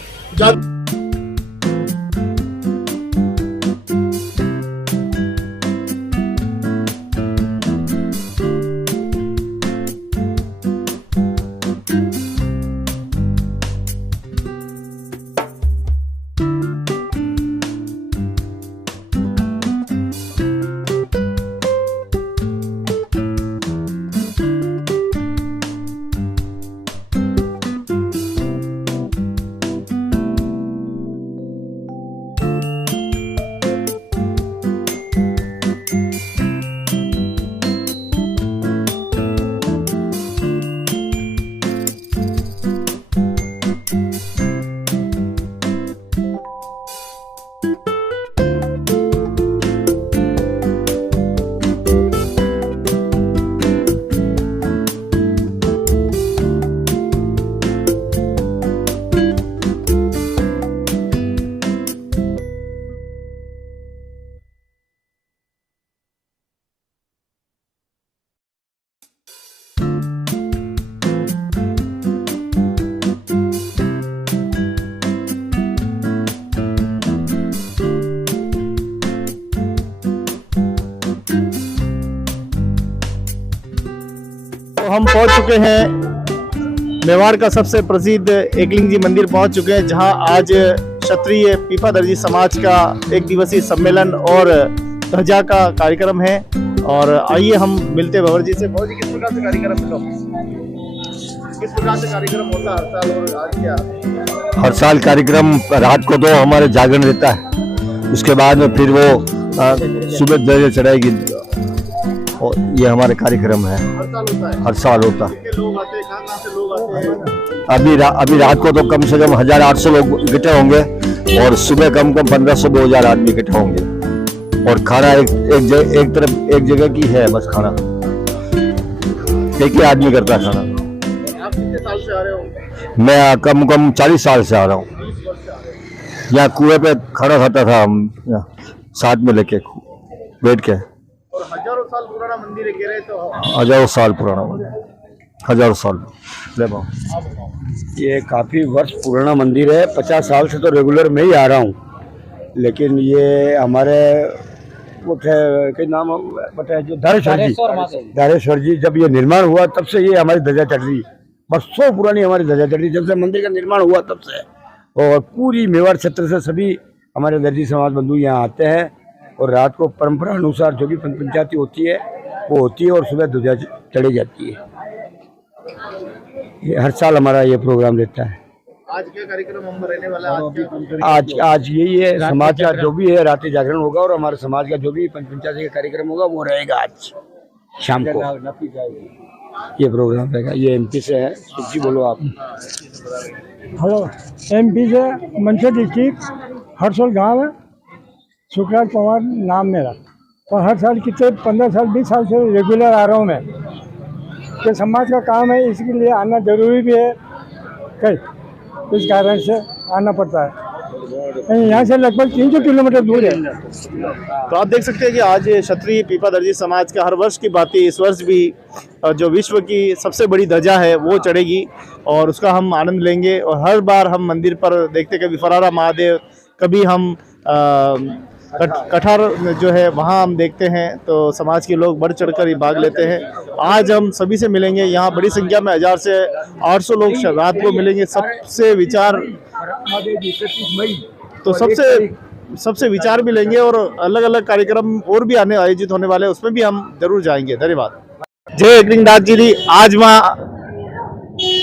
हम पहुंच चुके हैं मेवाड़ का सबसे प्रसिद्ध एकलिंग जी मंदिर पहुंच चुके हैं, जहां आज क्षत्रिय पीपा दर्जी समाज का एक दिवसीय सम्मेलन और ध्वजा का कार्यक्रम है। और आइए हम मिलते हैं बाबर जी से। बाबर जी, किस प्रकार से कार्यक्रम होता है हर साल और आज क्या? हर साल कार्यक्रम रात को तो हमारे जागरण रहता है, उसके बाद में फिर वो सुबह ध्वजा चढ़ाएगी। और ये हमारे कार्यक्रम है, हर साल होता है। लोग आते हैं, कहाँ से लोग आते हैं? अभी रात को तो कम से कम 1800 लोग इकट्ठे होंगे और सुबह कम 1500-2000 आदमी इकट्ठे होंगे। और खाना एक जगह की है बस, खाना एक ही आदमी करता है खाना। आप कितने साल से आ रहे हो? मैं कम 40 साल से आ रहा हूँ। यहाँ कुएं पे खाना खाता था हम, साथ में लेके बैठ के। और हजारों साल पुराना मंदिर है कह रहे तो? हजारों साल पुराना, हजारों साल। ये काफ़ी वर्ष पुराना मंदिर है। 50 साल से तो रेगुलर में ही आ रहा हूँ, लेकिन ये हमारे के नाम बताया जो धारेश्वर जी जब ये निर्माण हुआ तब से ये हमारी ध्वजा चढ़ रही, बरसों पुरानी हमारी ध्वजा चढ़ रही। जब से मंदिर का निर्माण हुआ तब से, और पूरी मेवाड़ क्षेत्र से सभी हमारे दर्जी समाज बंधु यहाँ आते हैं। और रात को परंपरा अनुसार जो भी पंचायती होती है वो होती है और सुबह ध्वजा चढ़ी जाती है। ये हर साल हमारा ये प्रोग्राम रहता है। आज क्या कार्यक्रम हम रहने वाला है? आज यही है, समाज का जो भी है रात्रि जागरण होगा और हमारे समाज का जो भी पंचायती का कार्यक्रम होगा वो रहेगा आज शाम को। ये प्रोग्राम रहेगा। ये एमपी से है, जी बोलो आप। हेलो, एमपी से मंदसौर डिस्ट्रिक्ट हरसोल गांव है, सुखराज पवार नाम मेरा। और हर साल कितने 15 साल 20 साल से रेगुलर आ रहा हूँ मैं। ये समाज का काम है, इसके लिए आना जरूरी भी है, कई इस कारण से आना पड़ता है। यहाँ से लगभग 300 किलोमीटर दूर है। तो आप देख सकते हैं कि आज क्षत्रिय पीपा दर्जी समाज का हर वर्ष की बात है, इस वर्ष भी जो विश्व की सबसे बड़ी ध्वजा है वो चढ़ेगी और उसका हम आनंद लेंगे। और हर बार हम मंदिर पर देखते, कभी फरारा महादेव, कभी हम कठार जो है वहाँ हम देखते हैं। तो समाज के लोग बढ़ चढ़कर ही भाग लेते हैं। आज हम सभी से मिलेंगे, यहाँ बड़ी संख्या में 1000 से 800 लोग रात को मिलेंगे। सबसे विचार, तो सबसे सबसे विचार भी लेंगे और अलग अलग कार्यक्रम और भी आने आयोजित होने वाले हैं, उसमें भी हम जरूर जाएंगे। धन्यवाद। जय एकलिंगनाथ जी। आज मैं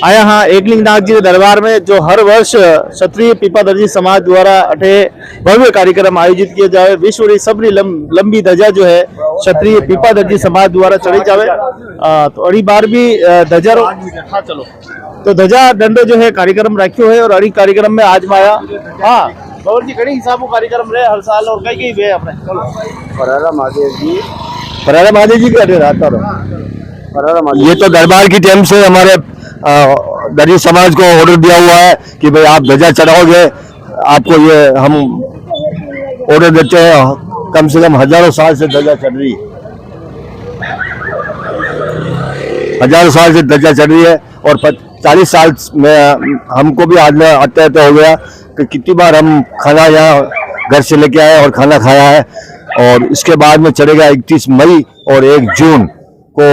आया हाँ एकलिंगनाथ जी दरबार में, जो हर वर्ष क्षत्रिय पीपादर्जी समाज द्वारा अठे भव्य कार्यक्रम आयोजित किए जाए। विश्व री सबरी लंबी ध्वजा जो है क्षत्रिय पीपादर्जी समाज द्वारा चढ़ी जावे। तो अड़ी बार भी ध्वजा हाँ चलो तो ध्वजा डंडो जो है कार्यक्रम रखियो है और अड़ी कार्यक्रम में आज माया हाँ गौर जी कड़ी हिसाब कार्यक्रम रहे हर साल और कई वे अपने चलो परारा महादेव जी का रहता ये तो दरबार की टीम से हमारे दलित समाज को ऑर्डर दिया हुआ है कि भाई आप ध्वजा चढ़ाओगे, आपको ये हम ऑर्डर देते हैं। कम से कम हजारों साल से ध्वजा चढ़ रही है, हजारों साल से ध्वजा चढ़ रही है। और 40 साल में हमको भी आते हो गया कि कितनी बार हम खाना यहाँ घर से लेके आए और खाना खाया है। और इसके बाद में चढ़ेगा 31 मई और 1 जून को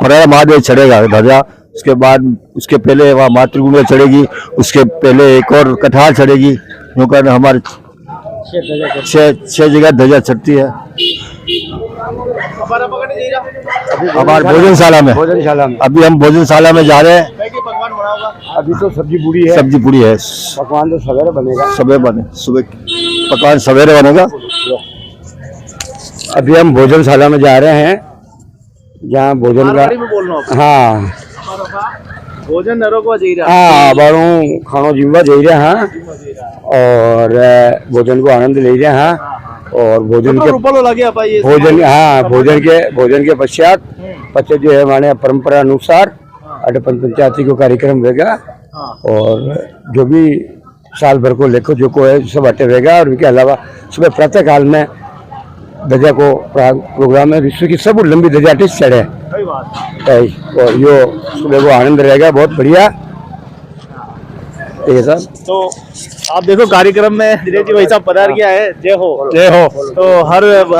परारा महादेव चढ़ेगा ध्वजा। उसके बाद उसके पहले वहाँ मातृगुड़िया चढ़ेगी, उसके पहले एक और कठार चढ़ेगी। यूँ कर हमारे 6 जगह ध्वजा चढ़ती है। हमारे भोजनशाला में अभी हम भोजनशाला में जा रहे हैं। अभी तो सब्जी पूड़ी है। पकवान तो सवेरे बनेगा, सुबह पकवान सवेरे बनेगा। अभी हम भोजनशाला में जा रहे हैं जहाँ भोजन का हाँ भोजन नरो को जई रहा हाँ बारू खानो जीवा जई रहे हैं और भोजन को आनंद ले रहे हैं। और भोजन के पश्चात जो है हमारे परंपरा अनुसार अठपन पंचायती को कार्यक्रम रहेगा। और जो भी साल भर को लेकर जो को है सब अटे रहेगा। और उसके अलावा सुबह प्रातः काल में ध्वजा को प्रोग्राम में विश्व की सब लंबी ध्वजा चढ़े और यो सुबह को आनंद रहेगा। बहुत बढ़िया ठीक है सर। तो आप देखो कार्यक्रम में धीरे जी वैसा पधार गया है। जय हो। तो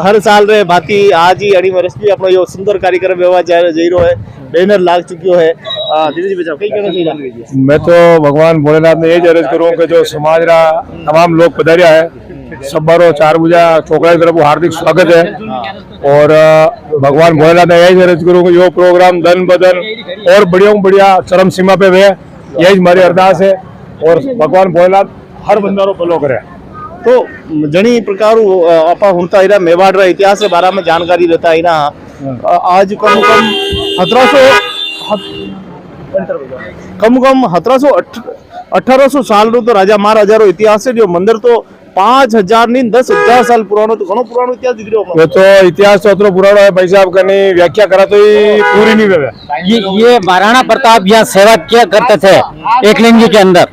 हर साल रे भांति आज ही अड़ी वर्ष भी अपना यो सुंदर कार्यक्रम व्यवहार जई रो है, बैनर लाग चुकियो है। धीरे जी बचाओ कई कहना चाहिए। मैं तो भगवान भोलेनाथ ने ये अर्ज करूँ कि जो समाज रा तमाम लोग पधारिया है सबरो 4 बजे छोकरा की तरफ हार्दिक स्वागत है। और भगवान भोलेनाथ ने यही अर्ज करूँ कि यो प्रोग्राम धन बदन और बढ़िया चरम सीमा पे वे, यही हमारी अरदास है। और भगवान भोलेनाथ हर बंदारो भलो करे। तो जनी प्रकार आपा हुनता इरा मेवाड़ रा इतिहास के बारे में जानकारी रहता है ना। आज कम 1800 साल रो तो राजा महाराजा रो इतिहास है। जो मंदिर तो 5000 नहीं 10,000 साल पुरानो तो घणो पुरानो इतिहास दिख रहो। ये तो इतिहास तो उतना पुराना है भाई साहब, कने व्याख्या करा तो ही पूरी नहीं हुआ। ये महाराणा प्रताप यहाँ सेवा किया करते थे एकलिंग जी के अंदर।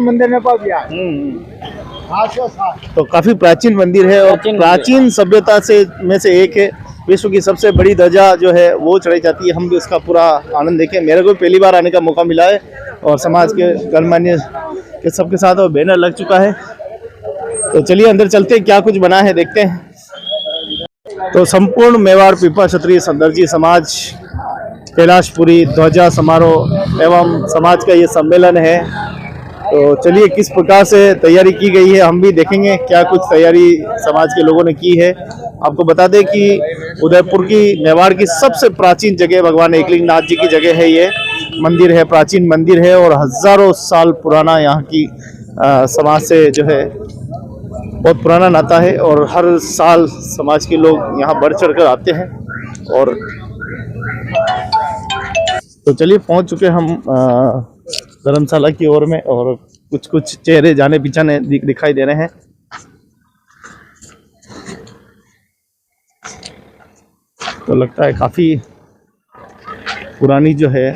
मंदिर में पा गया। तो काफी प्राचीन मंदिर है और प्राचीन सभ्यता से में से एक है। विश्व की सबसे बड़ी ध्वजा जो है वो चढ़ाई जाती है। हम भी उसका पूरा आनंद देखें। मेरे को पहली बार आने का मौका मिला है और समाज के गणमान्य के सबके साथ वो बैनर लग चुका है। तो चलिए अंदर चलते हैं, क्या कुछ बना है देखते हैं। तो संपूर्ण मेवाड़ पीपा क्षत्रिय संदर्जी समाज कैलाशपुरी ध्वजा समारोह एवं समाज का ये सम्मेलन है। तो चलिए किस प्रकार से तैयारी की गई है हम भी देखेंगे, क्या कुछ तैयारी समाज के लोगों ने की है। आपको बता दें कि उदयपुर की मेवाड़ की सबसे प्राचीन जगह भगवान एकलिंगनाथ जी की जगह है। ये मंदिर है, प्राचीन मंदिर है और हजारों साल पुराना यहाँ की समाज से जो है बहुत पुराना नाता है। और हर साल समाज के लोग यहाँ बढ़ चढ़ कर आते हैं। और तो चलिए पहुँच चुके हम धर्मशाला की ओर में और कुछ चेहरे जाने पीछे दिखाई दे रहे हैं। तो लगता है काफी पुरानी जो है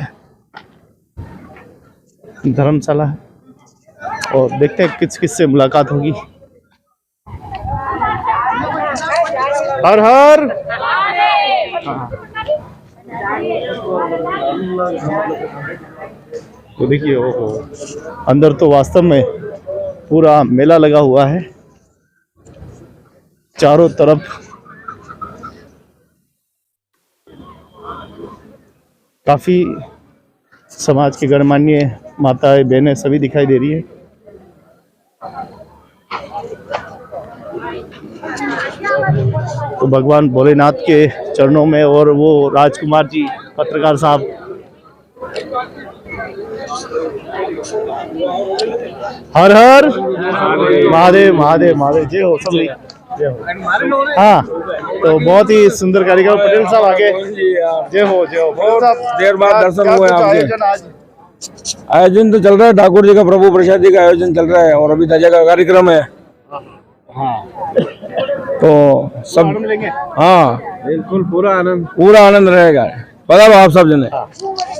धर्मशाला है और देखते हैं किस से मुलाकात होगी। हर हर तो देखिए ओहो अंदर तो वास्तव में पूरा मेला लगा हुआ है। चारों तरफ काफी समाज के गणमान्य माताएं बहनें सभी दिखाई दे रही है। तो भगवान भोलेनाथ के चरणों में, और वो राजकुमार जी पत्रकार साहब, हर हर महादेव महादेव महादेव, जय हो सब, जय हो। हाँ, तो बहुत ही सुंदर कार्यक्रम। पटेल साहब आगे, जय हो जय हो। बहुत देर बाद दर्शन हुए आपके। आयोजन आज आयोजन तो चल रहा है, ठाकुर जी का, प्रभु प्रसाद जी का आयोजन चल रहा है, और अभी ध्वजा का कार्यक्रम है। हाँ, तो सब लेंगे। हाँ बिल्कुल, पूरा आनंद रहेगा। बताओ आप सब जने,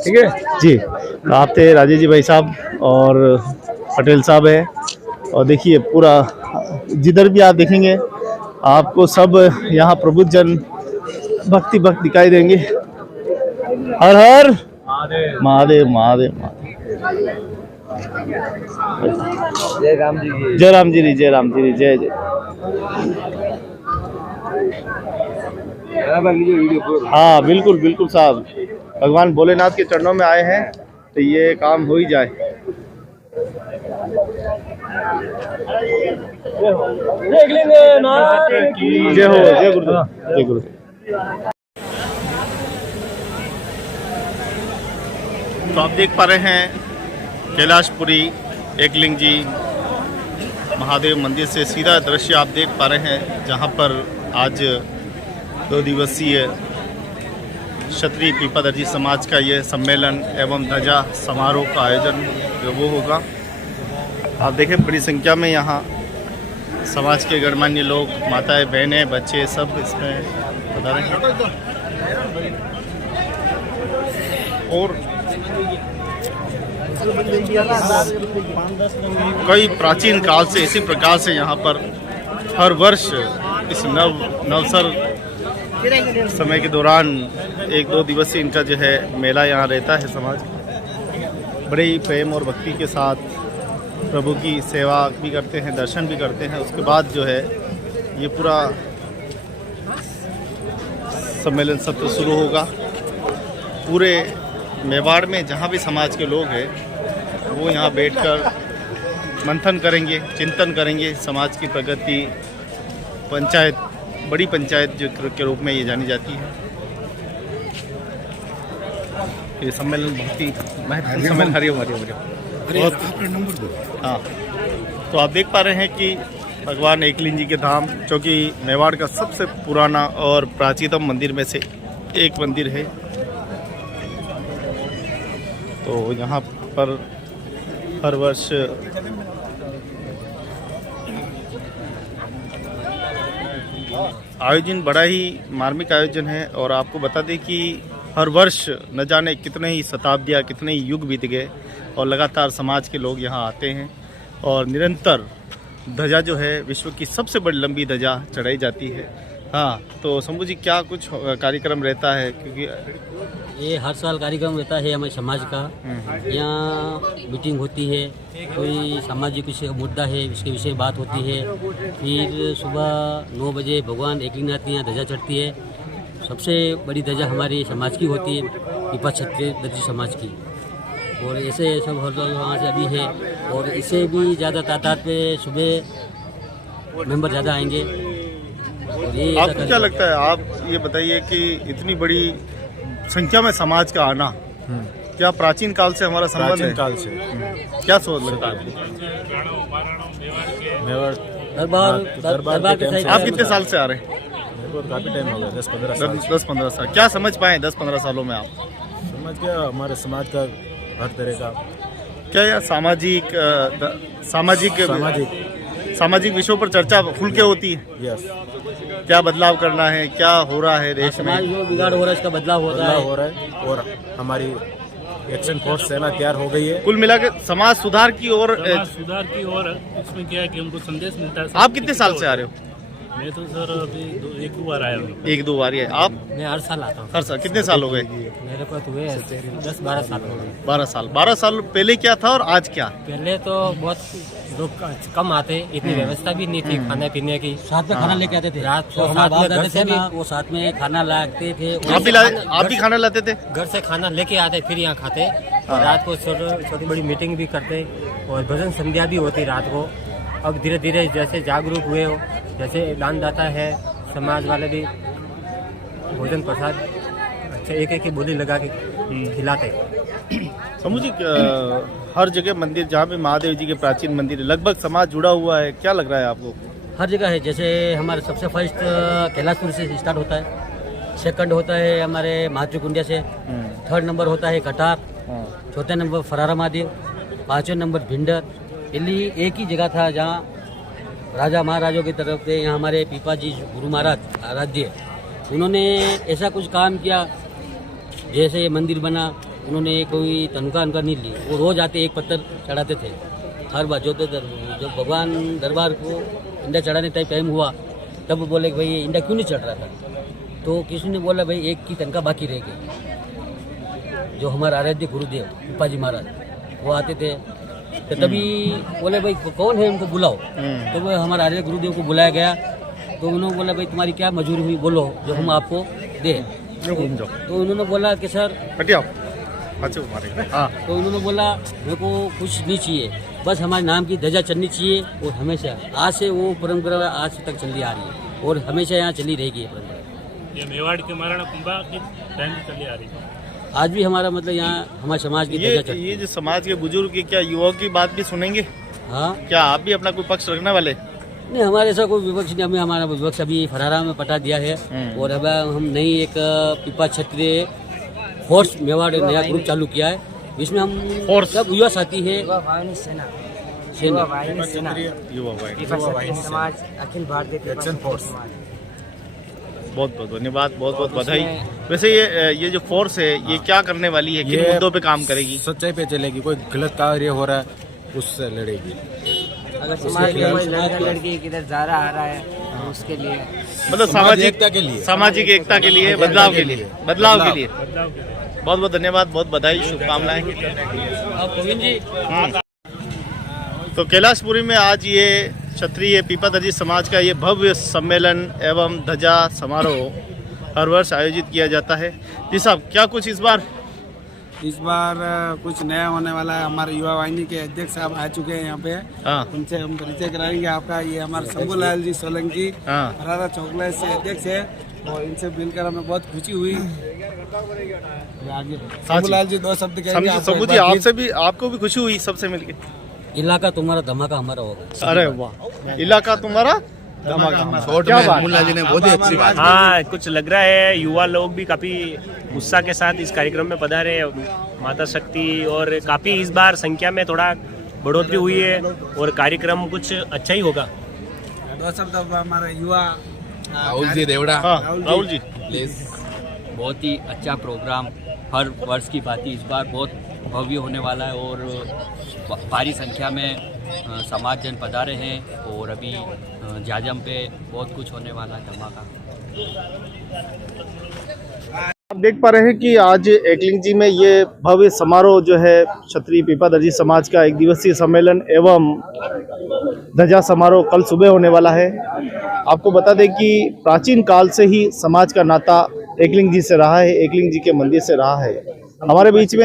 ठीक है जी। तो आप थे राजेश जी भाई साहब और पटेल साहब है, और देखिए पूरा जिधर भी आप देखेंगे आपको सब यहाँ प्रबुद्ध जन भक्ति दिखाई देंगे। हर हर महादेव महादेव महादेव। जय राम जी की, जय राम जी की, जय राम जी की, जय जय। हाँ बिल्कुल बिल्कुल साहब, भगवान भोलेनाथ के चरणों में आए हैं तो ये काम हो ही जाए। देख लेंगे ना। जय हो, जय गुरुदेव, जय गुरुदेव। तो आप देख पा रहे हैं कैलाशपुरी एकलिंग जी महादेव मंदिर से सीधा दृश्य आप देख पा रहे हैं, जहां पर आज 2 दिवसीय क्षत्रिय पीपादर्जी समाज का ये सम्मेलन एवं ध्वजा समारोह का आयोजन वो होगा। आप देखें बड़ी संख्या में यहाँ समाज के गणमान्य लोग, माताएं, बहनें, बच्चे सब इसमें पधारे हैं। और कई प्राचीन काल से इसी प्रकार से यहाँ पर हर वर्ष इस नवसर समय के दौरान 1-2 दिवसीय इनका जो है मेला यहाँ रहता है। समाज बड़े ही प्रेम और भक्ति के साथ प्रभु की सेवा भी करते हैं, दर्शन भी करते हैं। उसके बाद जो है ये पूरा सम्मेलन सत्र शुरू होगा। पूरे मेवाड़ में जहाँ भी समाज के लोग हैं वो यहाँ बैठकर मंथन करेंगे, चिंतन करेंगे। समाज की प्रगति, पंचायत, बड़ी पंचायत जो के रूप में ये जानी जाती है। ये सम्मेलन बहुत ही महत्वपूर्ण सम्मेलन। हरिओम हरिओम हरिओम। हाँ, तो आप देख पा रहे हैं कि भगवान एकलिंग जी के धाम, जो कि मेवाड़ का सबसे पुराना और प्राचीनतम मंदिर में से एक मंदिर है। तो यहाँ पर हर वर्ष आयोजन बड़ा ही मार्मिक आयोजन है। और आपको बता दें कि हर वर्ष न जाने कितने ही शताब्दियाँ, कितने ही युग बीत गए और लगातार समाज के लोग यहाँ आते हैं और निरंतर ध्वजा जो है विश्व की सबसे बड़ी लंबी ध्वजा चढ़ाई जाती है। हाँ, तो शंभू जी क्या कुछ कार्यक्रम रहता है? क्योंकि ये हर साल कार्यक्रम रहता है हमारे समाज का। यहाँ मीटिंग होती है, कोई सामाजिक विषय मुद्दा है इसके विषय बात होती है। फिर सुबह 9 बजे भगवान एकलिंगनाथ की यहाँ ध्वजा चढ़ती है। सबसे बड़ी ध्वजा हमारी समाज की होती है, पीपा क्षत्रिय दर्जी समाज की। और ऐसे सब वहाँ से अभी है, और इससे भी ज़्यादा तादाद पे सुबह मेंबर ज़्यादा आएंगे। आपको क्या लगता है, आप ये बताइए कि इतनी बड़ी संख्या में समाज का आना क्या प्राचीन काल से हमारा संबंध है? काल से क्या सोच लगता है? आप कितने साल से आ रहे हैं? काफी टाइम हो गया, 10-15 साल। क्या समझ पाए 10-15 सालों में आप? समझ गया हमारे समाज का हर तरह का क्या यह सामाजिक विषयों पर चर्चा खुल के होती है? यस। क्या बदलाव करना है, क्या हो रहा है देश में, जो बिगाड़ हो रहा है इसका बदलाव हो रहा है। और हमारी एक्शन फोर्स सेना तैयार हो गई है। कुल मिलाकर समाज सुधार की ओर इसमें क्या है कि हमको संदेश मिलता है। आप कितने साल से आ रहे हो? मैं तो सर अभी 1-2 बार आया हूँ। 1-2 बार है। आप? मैं हर साल आता हूँ। हर साल? कितने साल हो गए? मेरे को तो हुए 10-12 साल हो गए। 12 साल पहले क्या था और आज क्या? पहले तो बहुत लोग कम आते, इतनी व्यवस्था भी नहीं थी खाने पीने की। साथ में खाना लेके आते थे, रात को साथ में घर से भी वो साथ में खाना लाते थे। आप भी खाना लाते थे? घर से खाना लेके आते, फिर यहाँ खाते। रात को छोटी बड़ी मीटिंग भी करते और भजन संध्या भी होती रात को। अब धीरे धीरे जैसे जागरूक हुए हो, जैसे दानदाता है, समाज वाले भी भोजन प्रसाद अच्छा एक एक की बोली लगा के खिलाते हैं। समूह जी, हर जगह मंदिर जहाँ पे महादेव जी के प्राचीन मंदिर है, लगभग समाज जुड़ा हुआ है, क्या लग रहा है आपको? हर जगह है। जैसे हमारे सबसे फर्स्ट कैलाशपुर से स्टार्ट होता है, सेकंड होता है हमारे मातृकुंडिया से, थर्ड नंबर होता है कटार, चौथा नंबर फरारा महादेव, पांचवें नंबर भिंडर। दिल्ली एक ही जगह था जहाँ राजा महाराजों की तरफ से, यहाँ हमारे पीपा जी गुरु महाराज आराध्य, उन्होंने ऐसा कुछ काम किया। जैसे ये मंदिर बना, उन्होंने कोई तनख्वाह उनका नहीं ली, वो रोज आते एक पत्थर चढ़ाते थे हर बार। जब भगवान दरबार को इंडा चढ़ाने टाइम हुआ तब बोले कि भाई ये इंडा क्यों नहीं चढ़ रहा था, तो किसी ने बोला भाई एक की तनख्वाह बाकी रह गई। जो हमारे आराध्य गुरुदेव पीपा जी महाराज वो आते थे, तो तभी बोले भाई कौन है उनको बुलाओ। तो वो हमारे आराध्य गुरुदेव को बुलाया गया, तो उन्होंने बोला भाई तुम्हारी क्या मजूरी हुई बोलो जो हम आपको दे। तो उन्होंने बोला कि सर हाँ। तो उन्होंने बोला मेरे को कुछ नहीं चाहिए, बस हमारे नाम की ध्वजा चलनी चाहिए। और हमेशा आज से वो परंपरा आज तक चली आ रही है और हमेशा यहाँ चली रहेगी ये परंपरा। ये मेवाड़ के महाराणा कुंभा की टाइम चली आ रही है। आज भी हमारा मतलब यहाँ हमारे समाज की ध्वजा चलती है। ये जो समाज के बुजुर्ग की क्या युवाओं की बात भी सुनेंगे? हाँ, क्या आप भी अपना कोई पक्ष रखने वाले? नहीं, हमारे ऐसा कोई विपक्ष नहीं। हमें हमारा विपक्ष अभी फरारा में पटा दिया है और अब हम नई एक पीपा क्षत्रिय फोर्स मेवाड़ नया ग्रुप चालू किया है, जिसमें हम सब युवा साथी है। समाज अखिल भारतीय एक्शन फोर्स। बहुत बहुत धन्यवाद, बहुत बहुत बधाई। वैसे ये जो फोर्स है ये क्या करने वाली है, किन मुद्दों पे काम करेगी? सच्चाई पे चलेगी, कोई गलत कार्य हो रहा है उससे लड़ेगी। अगर समाज में कोई लड़की किधर जा रहा आ रहा है तो उसके लिए, मतलब सामाजिक एकता के लिए, सामाजिक एकता के लिए, बदलाव के लिए, बदलाव के लिए। बहुत बहुत धन्यवाद, बहुत बधाई, शुभकामनाएं। तो कैलाशपुरी में आज ये क्षत्रिय पीपादर्जी समाज का ये भव्य सम्मेलन एवं ध्वजा समारोह हर वर्ष आयोजित किया जाता है। जी साहब, क्या कुछ इस बार कुछ नया होने वाला है। हमारे युवा वाहिनी के अध्यक्ष साहब आ चुके हैं यहाँ पे। उनसे हम परिचय कराएंगे आपका। ये हमारे शंभूलाल जी सोलंकी फरारा चौकला से अध्यक्ष है और इनसे मिलकर हमें बहुत खुशी हुई। आगे शंभूलाल जी दो शब्द कहेंगे। शंभू जी, आपसे भी, आपको भी खुशी हुई सबसे मिलके? इलाका तुम्हारा धमाका हमारा होगा। अरे वाह, इलाका तुम्हारा धमाका, क्या बात। मुल्ला जी ने बहुत ही अच्छी बात। हाँ, कुछ लग रहा है युवा लोग भी काफी उत्साह के साथ इस कार्यक्रम में पधारे। माता शक्ति और काफी इस बार संख्या में थोड़ा बढ़ोतरी हुई है और कार्यक्रम कुछ अच्छा ही होगा। दो शब्द हमारे युवा राहुल जी देवड़ा। राहुल जी प्लीज। बहुत ही अच्छा प्रोग्राम, हर वर्ष की भांति इस बार बहुत भव्य होने वाला है और भारी संख्या में समाज जन पधारे हैं और अभी जाजम पे बहुत कुछ होने वाला है धमाका। आप देख पा रहे हैं कि आज एकलिंग जी में ये भव्य समारोह जो है क्षत्रिय पीपादर्जी समाज का एक दिवसीय सम्मेलन एवं ध्वजा समारोह कल सुबह होने वाला है। आपको बता दें कि प्राचीन काल से ही समाज का नाता एकलिंग जी से रहा है, एकलिंग जी के मंदिर से रहा है। हमारे बीच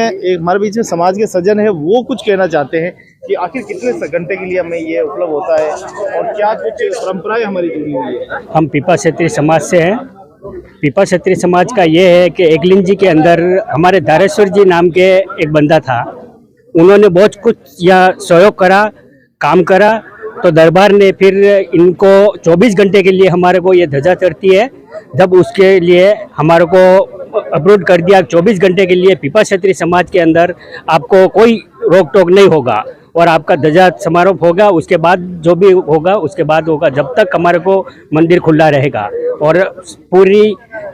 में समाज के सज्जन है, वो कुछ कहना चाहते हैं कि आखिर कितने घंटे के लिए हमें ये उपलब्ध होता है और क्या कुछ परंपराएं हमारी जुड़ी हुई है। हम पीपा क्षत्रिय समाज से हैं। पीपा क्षत्रिय समाज का ये है कि एकलिंग जी के अंदर हमारे धारेश्वर जी नाम के एक बंदा था, उन्होंने बहुत कुछ यहाँ सहयोग करा, काम करा, तो दरबार ने फिर इनको 24 घंटे के लिए हमारे को ये ध्वजा चढ़ती है, जब उसके लिए हमारे को अप्रूव कर दिया 24 घंटे के लिए पीपा क्षत्रिय समाज के अंदर आपको कोई रोक टोक नहीं होगा और आपका ध्वजा समारोह होगा। उसके बाद जो भी होगा उसके बाद होगा, जब तक हमारे को मंदिर खुला रहेगा और पूरी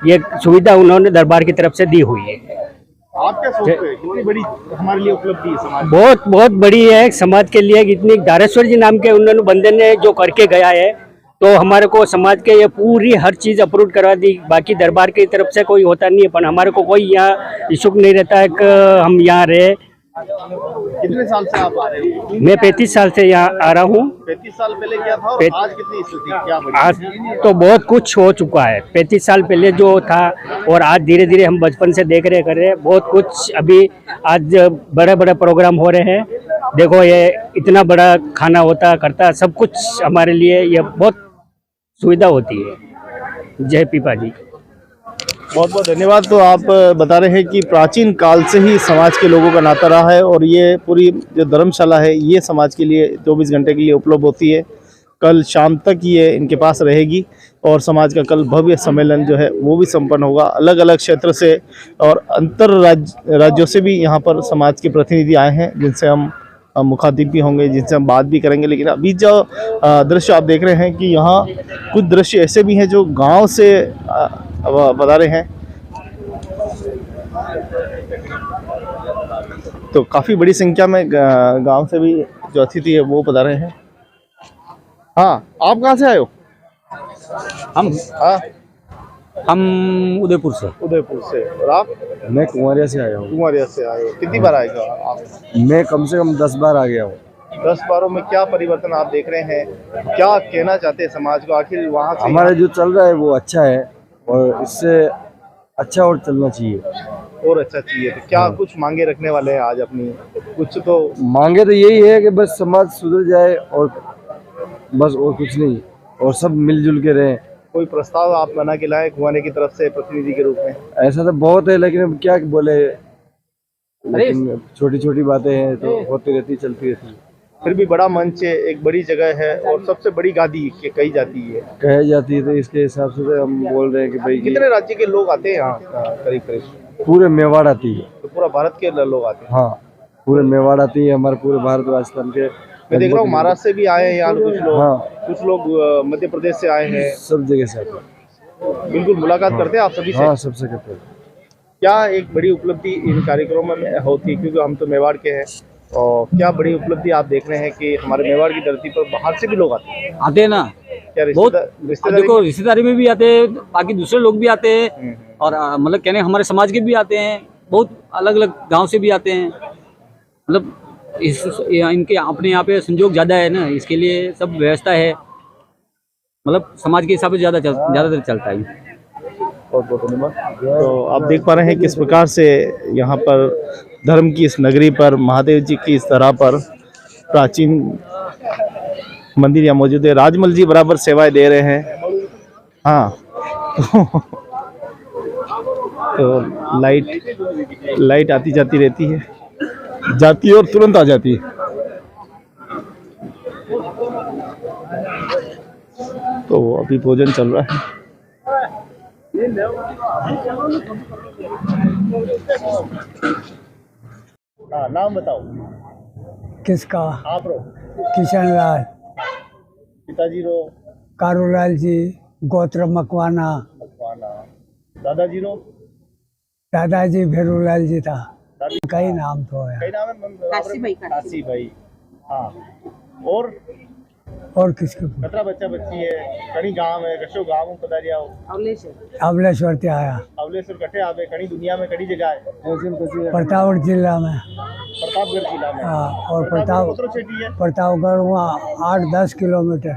ये सुविधा उन्होंने दरबार की तरफ से दी हुई है। आप क्या सोचते हैं, कितनी बड़ी हमारे लिए उपलब्धि है समाज? बहुत बड़ी है समाज के लिए। इतनी धारेश्वर जी नाम के उन्होंने बंदे ने जो करके गया है, तो हमारे को समाज के ये पूरी हर चीज़ अप्रूव करवा दी। बाकी दरबार की तरफ से कोई होता नहीं है, पर हमारे को कोई यहाँ इशुक नहीं रहता है कि हम यहाँ रहे। कितने साल से आप आ रहे हो? मैं 35 साल से यहाँ आ रहा हूँ। 35 साल पहले क्या था और आज कितनी स्थिति क्या बनी? आज तो बहुत कुछ हो चुका है। 35 साल पहले जो था और आज धीरे धीरे हम बचपन से देख रहे कर रहे हैं, बहुत कुछ अभी आज बड़े बड़े प्रोग्राम हो रहे हैं देखो ये इतना बड़ा खाना होता करता सब कुछ हमारे लिए ये बहुत सुविधा होती है। जय पीपा जी। बहुत बहुत धन्यवाद। तो आप बता रहे हैं कि प्राचीन काल से ही समाज के लोगों का नाता रहा है और ये पूरी जो धर्मशाला है ये समाज के लिए 24 घंटे के लिए उपलब्ध होती है। कल शाम तक ये इनके पास रहेगी और समाज का कल भव्य सम्मेलन जो है वो भी संपन्न होगा। अलग अलग क्षेत्र से और अंतर राज्यों से भी यहाँ पर समाज के प्रतिनिधि आए हैं जिनसे हम मुखातिब भी होंगे, जिनसे हम बात भी करेंगे। लेकिन अभी जो दृश्य आप देख रहे हैं कि यहाँ कुछ दृश्य ऐसे भी हैं जो गांव से बता रहे हैं। तो काफ़ी बड़ी संख्या में गांव से भी जो अतिथि है वो बता रहे हैं। हाँ, आप कहाँ से आए हो? हम उदयपुर से। उदयपुर से। और आप? मैं कुंवरिया से आया हूँ। कुंवरिया से आए हो। कितनी बार आए हो आप? मैं कम से कम 10 बार आ गया हूँ। 10 बारों में क्या परिवर्तन आप देख रहे हैं? क्या कहना चाहते हैं समाज को? आखिर वहाँ से हमारे जो चल रहा है वो अच्छा है और इससे अच्छा और चलना चाहिए और अच्छा चाहिए। तो क्या कुछ मांगे रखने वाले हैं आज अपनी? कुछ तो मांगे तो यही है कि बस समाज सुधर जाए और बस और कुछ नहीं, और सब मिलजुल के रहें। कोई प्रस्ताव आप बना के लाए कुआने की तरफ से प्रतिनिधि के रूप में? ऐसा तो बहुत है लेकिन अब क्या बोले, लेकिन छोटी छोटी बातें हैं तो होती रहती, चलती रहती है। फिर भी बड़ा मंच है, एक बड़ी जगह है और सबसे बड़ी गादी कही जाती है। कही जाती है तो इसके हिसाब से तो हम बोल रहे हैं कि भाई कितने राज्य के लोग आते हैं यहाँ? करीब करीब पूरे मेवाड़ आती है। तो पूरा भारत के लोग आते हैं? हाँ, पूरे मेवाड़ आती है, हमारे पूरे भारत राजस्थान के। मैं देख रहा हूँ महाराष्ट्र से भी आए हैं यहाँ कुछ लोग। हाँ। कुछ लोग मध्य प्रदेश से आए हैं। सब जगह से आते हैं। बिल्कुल मुलाकात करते हैं आप सभी से? हाँ, सबसे करते हैं। क्या एक बड़ी उपलब्धि इन कार्यक्रमों में होती है, क्योंकि हम तो मेवाड़ के हैं, और क्या बड़ी उपलब्धि आप देख रहे हैं कि हमारे मेवाड़ की धरती पर बाहर से भी लोग आते हैं ना? क्या रिश्तेदारी? देखो रिश्तेदारी में भी आते हैं, बाकी दूसरे लोग भी आते हैं और मतलब कहने हमारे समाज के भी आते हैं, बहुत अलग अलग गांव से भी आते हैं। मतलब इनके अपने यहाँ पे संजोग ज़्यादा है ना, इसके लिए सब व्यवस्था है, मतलब समाज के हिसाब से ज़्यादातर चलता है। बहुत बहुत धन्यवाद। तो आप देख पा रहे हैं किस प्रकार से यहाँ पर धर्म की इस नगरी पर महादेव जी की इस तरह पर प्राचीन मंदिर यहाँ मौजूद है। राजमल जी बराबर सेवाएं दे रहे हैं। हाँ तो लाइट आती जाती रहती है, जाती है और तुरंत आ जाती है। तो अभी भोजन चल रहा है। हाँ, नाम बताओ। किसका? आप रो। किशन लाल। पिताजी रो। कारूलाल जी, गोत्र मकवाना। दादाजी रो। दादाजी भेरूलाल जी था। कई नाम तो है। कई नाम है? काशी भाई। हाँ, और किसके? कतरा बच्चा बच्ची है? कणी गांव है, कशो गांव में पधारिया हो? अवलेश्वर ते आया। अवलेश्वर कटे आवे? कणी दुनिया में कड़ी जगह है? प्रतापगढ़ जिला में। प्रतापगढ़ जिला में? हाँ, और प्रतापगढ़ वहाँ 8-10 किलोमीटर।